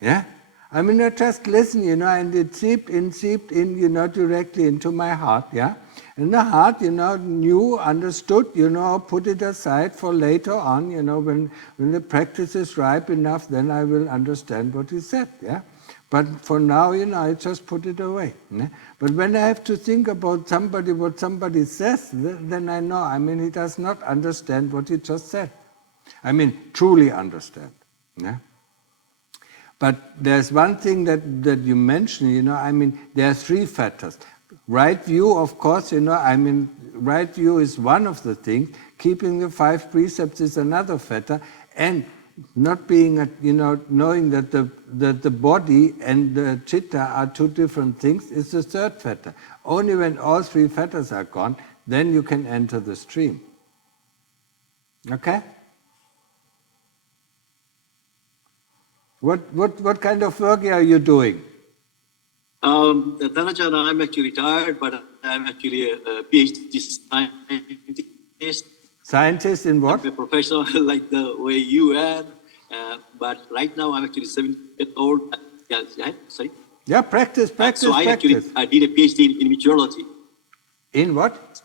Yeah. I mean, I just listen, and it seeped in, directly into my heart, yeah? And the heart, knew, understood, put it aside for later on, when the practice is ripe enough, then I will understand what he said, yeah? But for now, I just put it away. Yeah? But when I have to think about what somebody says, then I know, I mean, he does not understand what he just said. I mean, truly understand, yeah? But there's one thing that you mentioned, I mean, there are three factors. Right view, of course, I mean, right view is one of the things. Keeping the 5 precepts is another factor. And not being, knowing that the body and the citta are two different things is the third factor. Only when all 3 factors are gone, then you can enter the stream. Okay? What kind of work are you doing? Dhanachan, I'm actually retired, but I'm actually a PhD scientist. Scientist in what? I'm a professional like the way you are, but right now I'm actually 7 years old. Yeah, sorry? Yeah, practice. So I actually did a PhD in meteorology. In what?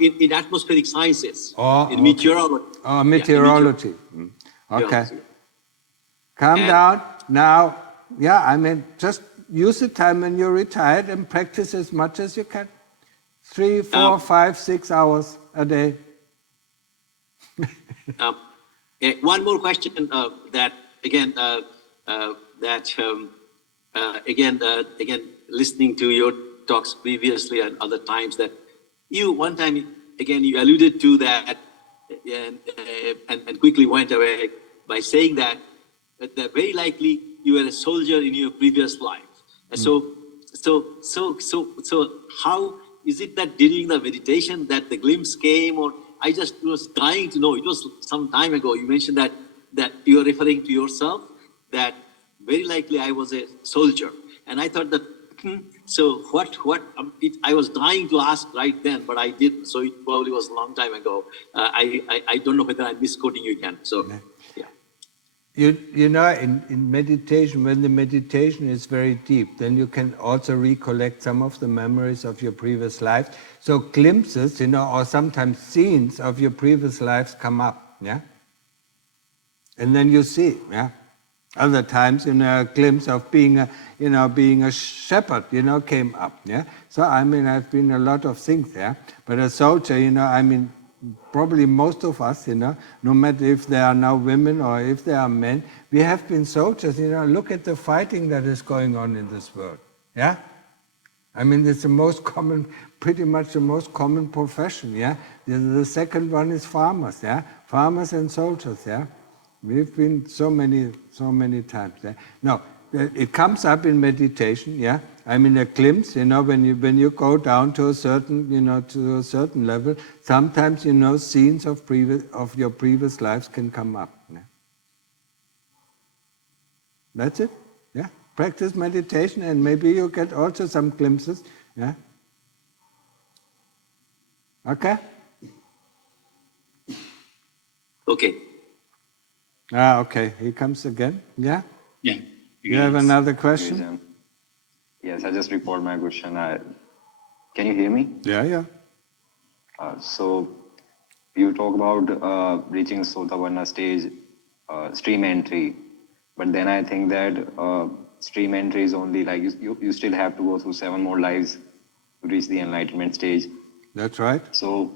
In atmospheric sciences. Oh, in meteorology. Oh, meteorology. Yeah, okay. Calm down. Now, I mean, just use the time when you're retired and practice as much as you can. 3, 4, 5, 6 hours a day. One more question that again, listening to your talks previously and other times that one time again you alluded to that and quickly went away by saying that very likely you were a soldier in your previous life. So how is it that during the meditation that the glimpse came, or I just was trying to know, it was some time ago, you mentioned that you are referring to yourself, that very likely I was a soldier. And I thought that, so I was dying to ask right then, but I didn't. So it probably was a long time ago. I don't know whether I'm misquoting you again. So, yeah. You know, in meditation, when the meditation is very deep, then you can also recollect some of the memories of your previous lives. So glimpses, you know, or sometimes scenes of your previous lives come up, yeah? And then you see, yeah? Other times, you know, a glimpse of being a shepherd, you know, came up, yeah? So, I mean, I've been a lot of things, yeah? But a soldier, you know, I mean, probably most of us, you know, no matter if they are now women or if they are men, we have been soldiers, you know. Look at the fighting that is going on in this world, yeah? I mean, it's the most common, pretty much the most common profession, yeah? The second one is farmers, yeah? Farmers and soldiers, yeah? We've been so many times, yeah? Now, it comes up in meditation, yeah? I mean, a glimpse, you know, when you go down to a certain, you know, to a certain level, sometimes, you know, scenes of your previous lives can come up. Yeah? That's it. Yeah. Practice meditation, and maybe you get also some glimpses. Yeah. Okay. Okay. Okay. He comes again. Yeah. Yeah. You have another Okay, question? Ajahn. Yes, I just report my question. Can you hear me? Yeah. So you talk about reaching Sotapanna stage, stream entry, but then I think that stream entry is only like you still have to go through 7 more lives to reach the enlightenment stage. That's right. So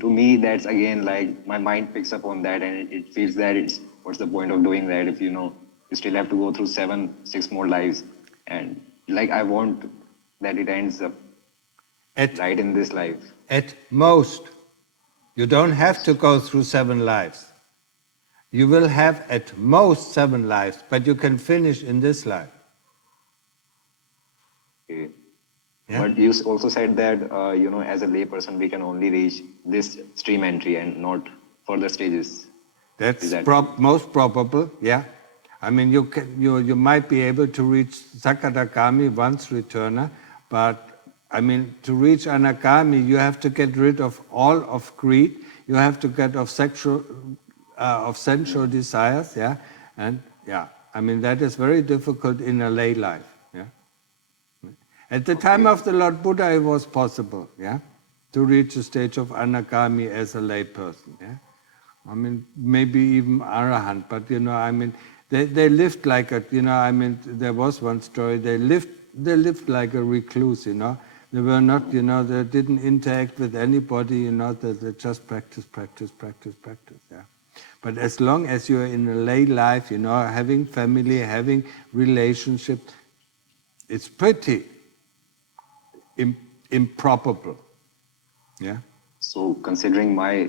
to me, that's again like my mind picks up on that, and it feels that it's what's the point of doing that if you know you still have to go through 6 more lives, and like I want that it ends up right in this life. At most, you don't have to go through 7 lives. You will have at most 7 lives, but you can finish in this life. Okay. Yeah? But you also said that you know as a lay person we can only reach this stream entry and not further stages. That's that most probable, yeah. I mean, you might be able to reach Sakadagami once returner, but I mean, to reach Anagami, you have to get rid of all of greed. You have to get of sensual desires, yeah. And yeah, I mean that is very difficult in a lay life, yeah. At the time of the Lord Buddha, it was possible, yeah, to reach a stage of Anagami as a lay person, yeah. I mean, maybe even Arahant, but you know, I mean, they lived like a, you know, I mean, there was one story, they lived like a recluse, you know. They were not, you know, they didn't interact with anybody, you know, they just practice, yeah. But as long as you're in a lay life, you know, having family, having relationship, it's pretty improbable, yeah. So considering my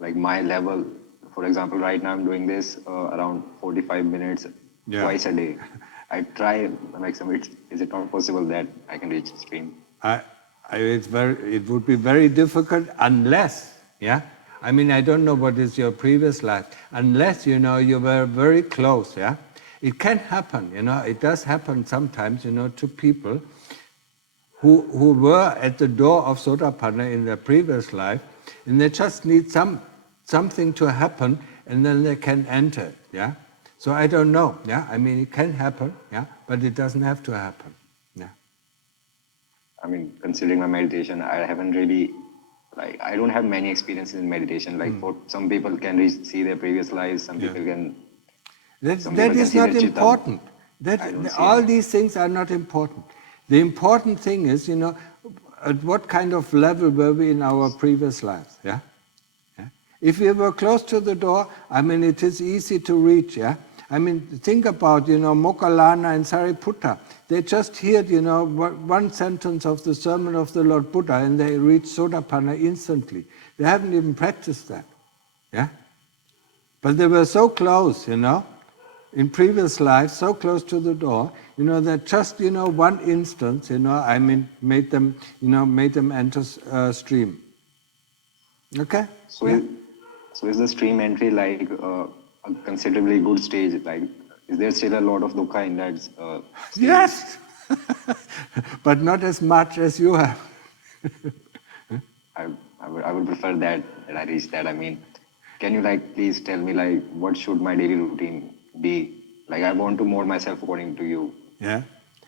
like my level, for example, right now I'm doing this around 45 minutes twice a day. I try maximum. Is it not possible that I can reach stream? It would be very difficult unless, yeah. I mean, I don't know what is your previous life. Unless, you know, you were very close, yeah. It can happen, you know. It does happen sometimes, you know, to people who were at the door of Sotapanna in their previous life, and they just need something to happen, and then they can enter, yeah. So I don't know, yeah. I mean, it can happen, yeah, but it doesn't have to happen, yeah. I mean, considering my meditation, I haven't really, like, I don't have many experiences in meditation. Like, for some people can see their previous lives, some people can. That is not important. All these things are not important. The important thing is, you know, at what kind of level were we in our previous lives, yeah? If we were close to the door, I mean, it is easy to reach, yeah? I mean, think about, you know, Moggallana and Sariputta. They just heard, you know, one sentence of the sermon of the Lord Buddha and they reached Sotapanna instantly. They haven't even practiced that, yeah? But they were so close, you know, in previous lives, so close to the door, you know, that just, you know, one instance, you know, I mean, made them enter stream. Okay? So is the stream entry like a considerably good stage? Like, is there still a lot of dukkha in that stage? Yes! But not as much as you have. I would prefer that I reach that. I mean, can you like please tell me like what should my daily routine be? Like I want to mold myself according to you. Yeah.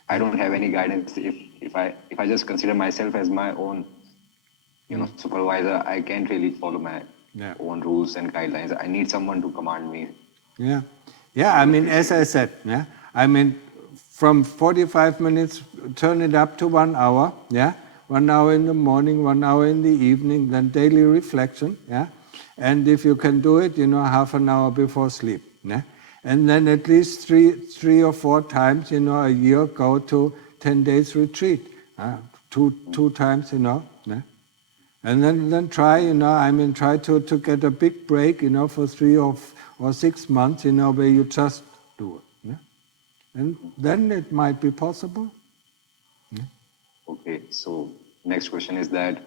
I don't have any guidance. If I just consider myself as my own, supervisor, I can't really follow my own rules and guidelines. I need someone to command me. Yeah. Yeah, I mean, as I said, yeah, I mean, from 45 minutes, turn it up to 1 hour, yeah, 1 hour in the morning, 1 hour in the evening, then daily reflection, yeah, and if you can do it, half an hour before sleep, yeah, and then at least three or four times, a year, go to 10 days retreat, two times, yeah. And then try, try to get a big break, for 3 or 6 months, where you just do it. Yeah? And then it might be possible. Yeah? Okay, so next question is that,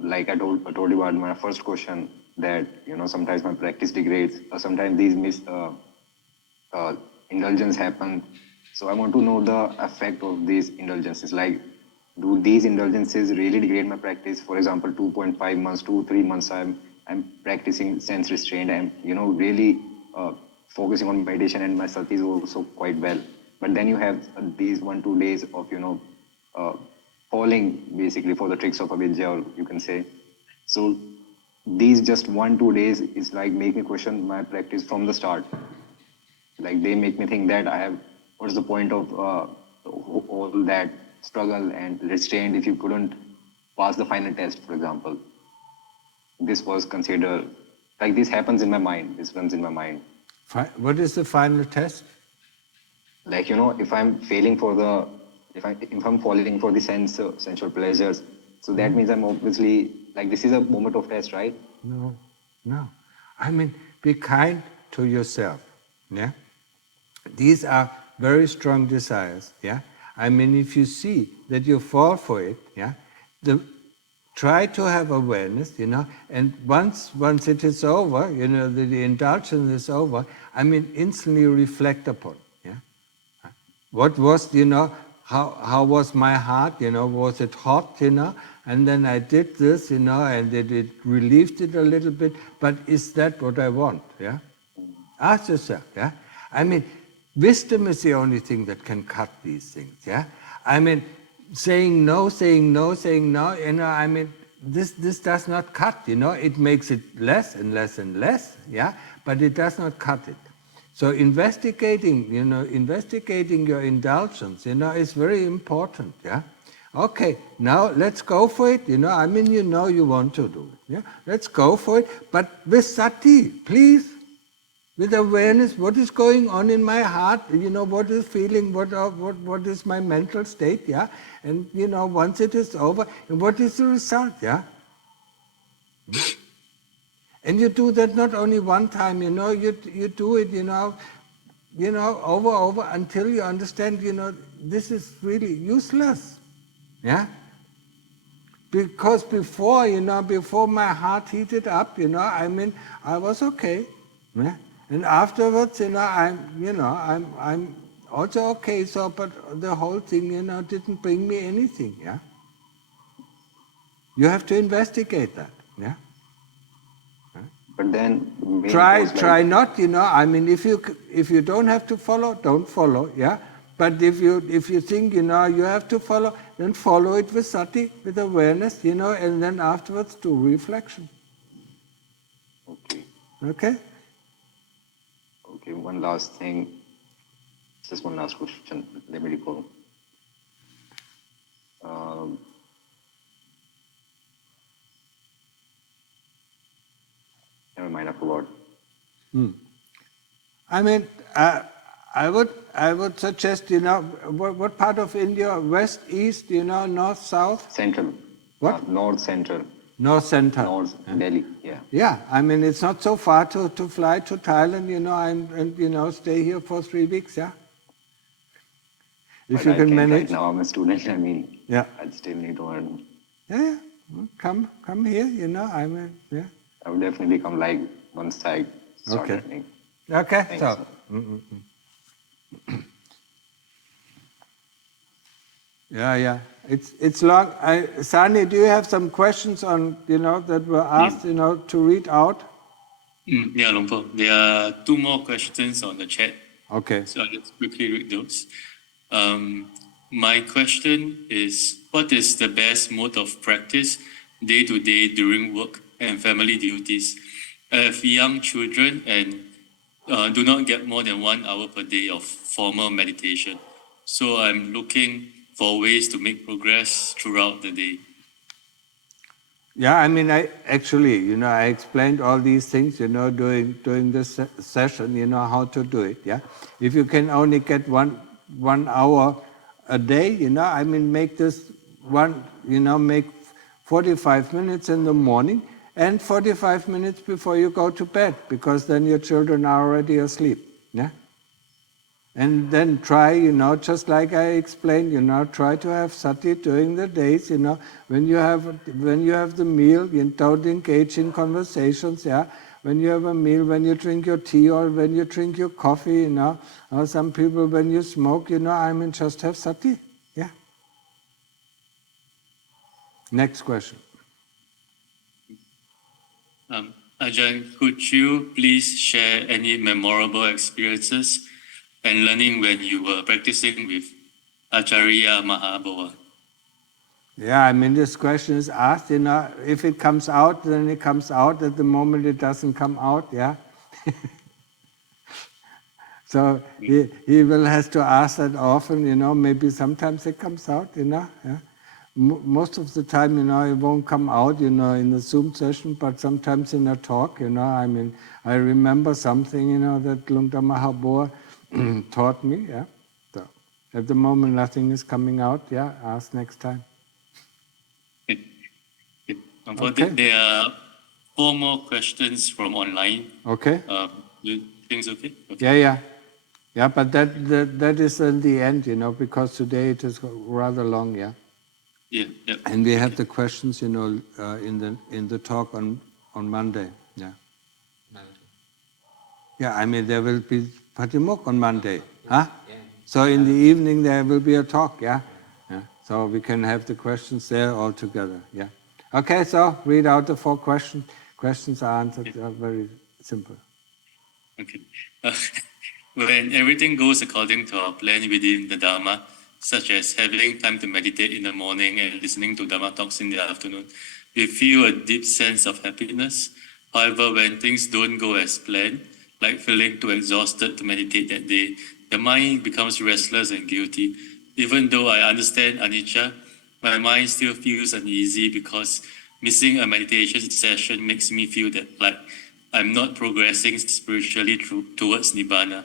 like I told you about my first question, that sometimes my practice degrades, or sometimes these indulgences happen. So I want to know the effect of these indulgences. Like, do these indulgences really degrade my practice? For example, 2.5 months, 2-3 months, I'm practicing sense restraint. I'm really focusing on meditation, and my sati is also quite well. But then you have these 1-2 days of falling basically for the tricks of avidya, or you can say. So these just 1-2 days is like make me question my practice from the start. Like they make me think that what's the point of all that struggle and restraint if you couldn't pass the final test, for example. This was considered, like this happens in my mind, this runs in my mind. What is the final test? Like, if I'm failing for if I'm falling for the sensual pleasures, so that means I'm obviously, like this is a moment of test, right? No. I mean, be kind to yourself, yeah? These are very strong desires, yeah? I mean, if you see that you fall for it, yeah, try to have awareness, and once it is over, the indulgence is over, I mean, instantly reflect upon, yeah. What was, how was my heart, was it hot, and then I did this, and it relieved it a little bit, but is that what I want, yeah? Ask yourself, yeah? I mean, wisdom is the only thing that can cut these things, yeah? I mean, saying no, I mean, this does not cut, it makes it less and less and less, yeah? But it does not cut it. So investigating your indulgence, is very important, yeah? Okay, now let's go for it, I mean, you want to do it, yeah? Let's go for it, but with sati, please. With awareness, what is going on in my heart, what is feeling, what is my mental state, yeah? And, once it is over, what is the result, yeah? And you do that not only one time, you do it, over until you understand, this is really useless, yeah? Because before, before my heart heated up, I mean, I was okay, yeah? And afterwards, I'm also okay. So, but the whole thing, didn't bring me anything. Yeah. You have to investigate that. Yeah. But then try not. I mean, if you don't have to follow, don't follow. Yeah. But if you think you have to follow, then follow it with sati, with awareness. And then afterwards do reflection. Okay. Okay. Okay, one last thing. Just one last question. Let me recall. Never mind, I forgot. I mean, I would suggest, what part of India? West, east, north, south? Central. What? North, central. North, central. North, Delhi, yeah. Yeah, I mean, it's not so far to fly to Thailand, and stay here for 3 weeks, yeah? If But you I can can't manage. right now, I'm a student, I mean, yeah. I still need to earn. Yeah. Come here, I mean, yeah. I would definitely come like once I start earning. Okay, Thanks. so. Yeah. It's long. Sani, do you have some questions on, that were asked, to read out? Yeah, Luang Por. There are 2 more questions on the chat, Okay. so I'll just quickly read those. My question is, what is the best mode of practice day to day during work and family duties? I have young children and do not get more than 1 hour per day of formal meditation. So I'm looking for ways to make progress throughout the day. Yeah, I mean, I actually, I explained all these things, during this session, how to do it. Yeah, if you can only get one hour a day, I mean, make this make 45 minutes in the morning and 45 minutes before you go to bed, because then your children are already asleep. Yeah. And then try, just like I explained, try to have sati during the days, when you have the meal, don't engage in conversations, yeah. When you have a meal, when you drink your tea or when you drink your coffee, or some people when you smoke, I mean, just have sati, yeah. Next question. Ajahn, could you please share any memorable experiences and learning when you were practicing with Acharya Mahaboa? Yeah, I mean, this question is asked, if it comes out, then it comes out. At the moment it doesn't come out, yeah. So he will has to ask that often, maybe sometimes it comes out, yeah. Most of the time, it won't come out, in the Zoom session, but sometimes in a talk, I mean, I remember something, that Lungta Mahaboa taught me, yeah. So at the moment, nothing is coming out, yeah. Ask next time. Okay. There are 4 more questions from online. Okay. You think it's okay? Yeah. Yeah, but that is in the end, because today it is rather long, yeah. Yeah. And we have the questions, in the talk on Monday, yeah. Yeah, I mean, there will be Patimok on Monday, huh? So in the evening there will be a talk, yeah? Yeah. So we can have the questions there all together, yeah. Okay, so read out the 4 questions. Questions are answered, are very simple. Okay. When everything goes according to our plan within the Dhamma, such as having time to meditate in the morning and listening to Dhamma talks in the afternoon, we feel a deep sense of happiness. However, when things don't go as planned, like feeling too exhausted to meditate that day, the mind becomes restless and guilty. Even though I understand anicca, my mind still feels uneasy because missing a meditation session makes me feel that like I'm not progressing spiritually towards Nibbana.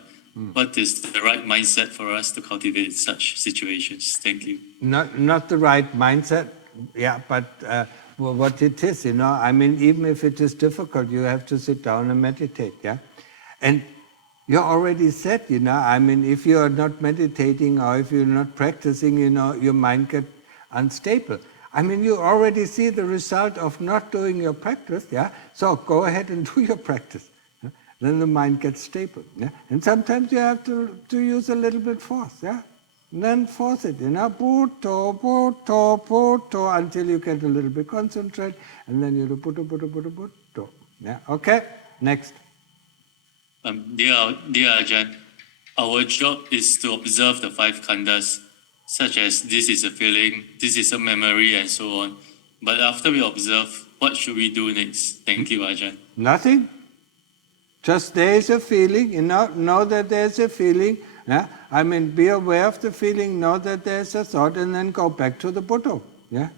What is the right mindset for us to cultivate such situations? Thank you. Not the right mindset, yeah, but what it is, I mean, even if it is difficult, you have to sit down and meditate, yeah. And you already said, I mean, if you are not meditating or if you're not practicing, your mind gets unstable. I mean, you already see the result of not doing your practice, yeah. So go ahead and do your practice. Yeah? Then the mind gets stable, yeah. And sometimes you have to use a little bit force, yeah. And then force it, Bhutto, Bhutto, Bhutto, until you get a little bit concentrate, and then you do Bhutto, Bhutto, Bhutto, Bhutto. Yeah. Okay. Next. Dear Ajahn, our job is to observe the 5 khandhas, such as this is a feeling, this is a memory, and so on. But after we observe, what should we do next? Thank you, Ajahn. Nothing. Just there is a feeling, know that there's a feeling. Yeah? I mean, be aware of the feeling, know that there's a thought, and then go back to the Buddha. Yeah?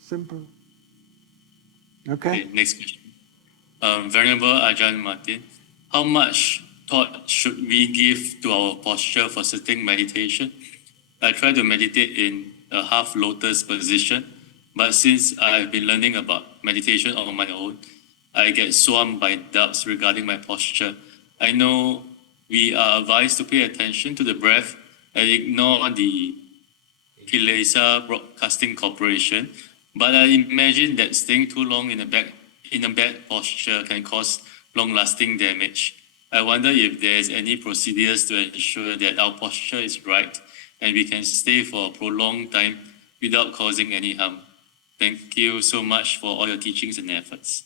Simple. Okay? Next question. Venerable Ajahn Martin, how much thought should we give to our posture for sitting meditation? I try to meditate in a half lotus position, but since I've been learning about meditation on my own, I get swamped by doubts regarding my posture. I know we are advised to pay attention to the breath and ignore the Kilesa Broadcasting Corporation, but I imagine that staying too long in a bad posture can cause long-lasting damage. I wonder if there's any procedures to ensure that our posture is right and we can stay for a prolonged time without causing any harm. Thank you so much for all your teachings and efforts.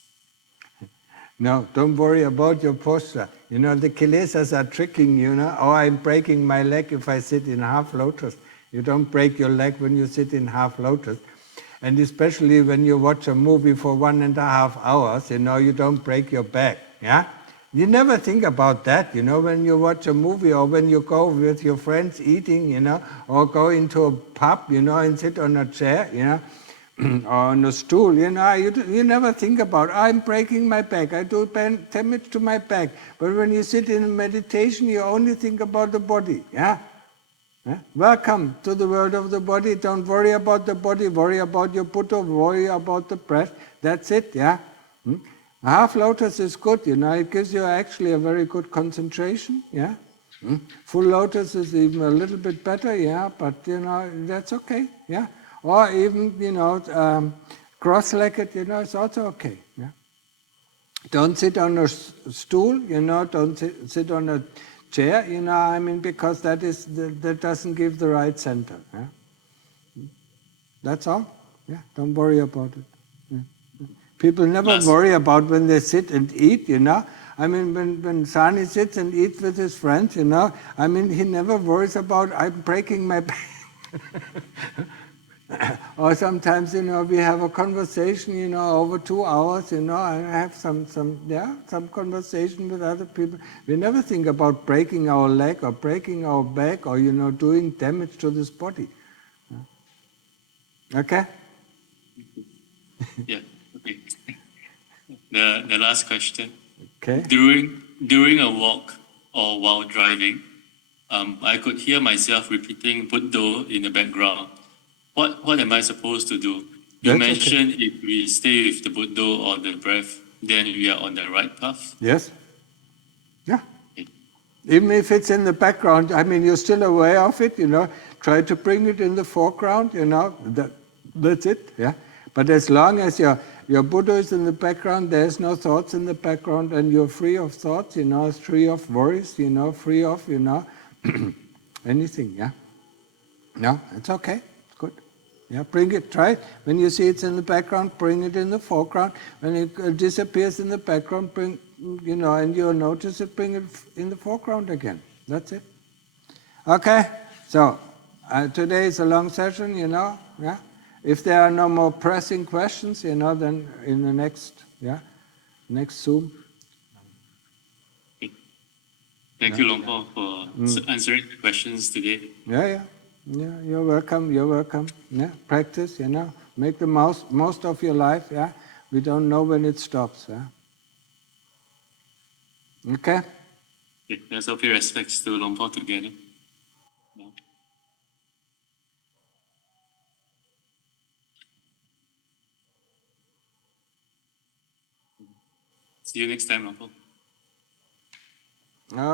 No, don't worry about your posture. You know, the kilesas are tricking you, oh, I'm breaking my leg if I sit in half lotus. You don't break your leg when you sit in half lotus. And especially when you watch a movie for 1.5 hours, you don't break your back, yeah? You never think about that, when you watch a movie or when you go with your friends eating, or go into a pub, and sit on a chair, or on a stool, you never think about, I'm breaking my back, I do damage to my back. But when you sit in meditation, you only think about the body, yeah? Welcome to the world of the body. Don't worry about the body, worry about your Buddha, worry about the breath. That's it, yeah? Half lotus is good, it gives you actually a very good concentration, yeah? Full lotus is even a little bit better, yeah, but that's okay, yeah? Or even, cross-legged, it's also okay, yeah? Don't sit on a stool, don't sit on a chair, because that doesn't give the right center. Yeah? That's all. Yeah, don't worry about it. Yeah. People never worry about when they sit and eat, when Sani sits and eats with his friends, he never worries about, I'm breaking my back. Or sometimes, we have a conversation, over 2 hours, I have some conversation with other people. We never think about breaking our leg or breaking our back or, doing damage to this body. Okay? Yeah, okay. The last question. Okay. During a walk or while driving, I could hear myself repeating Buddha in the background. What am I supposed to do? You mentioned if we stay with the Buddha or the breath, then we are on the right path. Yes. Yeah. Okay. Even if it's in the background, you're still aware of it, try to bring it in the foreground, that's it, yeah. But as long as your Buddha is in the background, there's no thoughts in the background, and you're free of thoughts, free of worries, free of, anything, yeah. No, it's okay, it's good. Yeah, bring it, try it. When you see it's in the background, bring it in the foreground. When it disappears in the background, bring, and you'll notice it, bring it in the foreground again. That's it. Okay, so today is a long session, yeah. If there are no more pressing questions, then in the next Zoom. Thank you, Luang Por, for answering the questions today. Yeah, you're welcome, Yeah, practice, make the most of your life, yeah. We don't know when it stops, yeah. Okay? Okay, let's all pay respects to Luang Por together. Yeah. See you next time, Luang Por.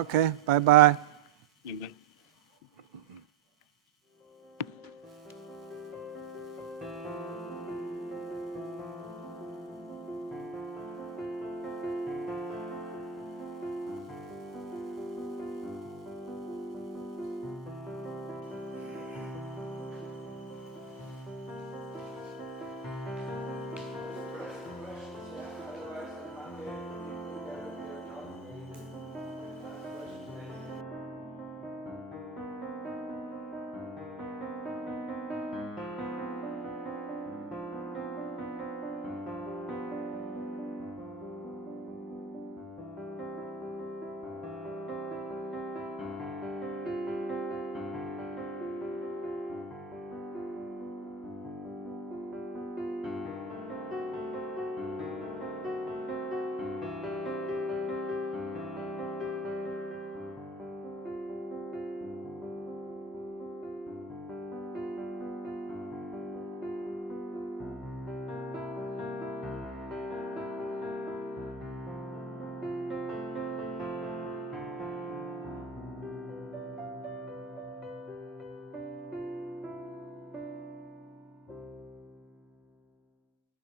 Okay, bye-bye. Bye-bye.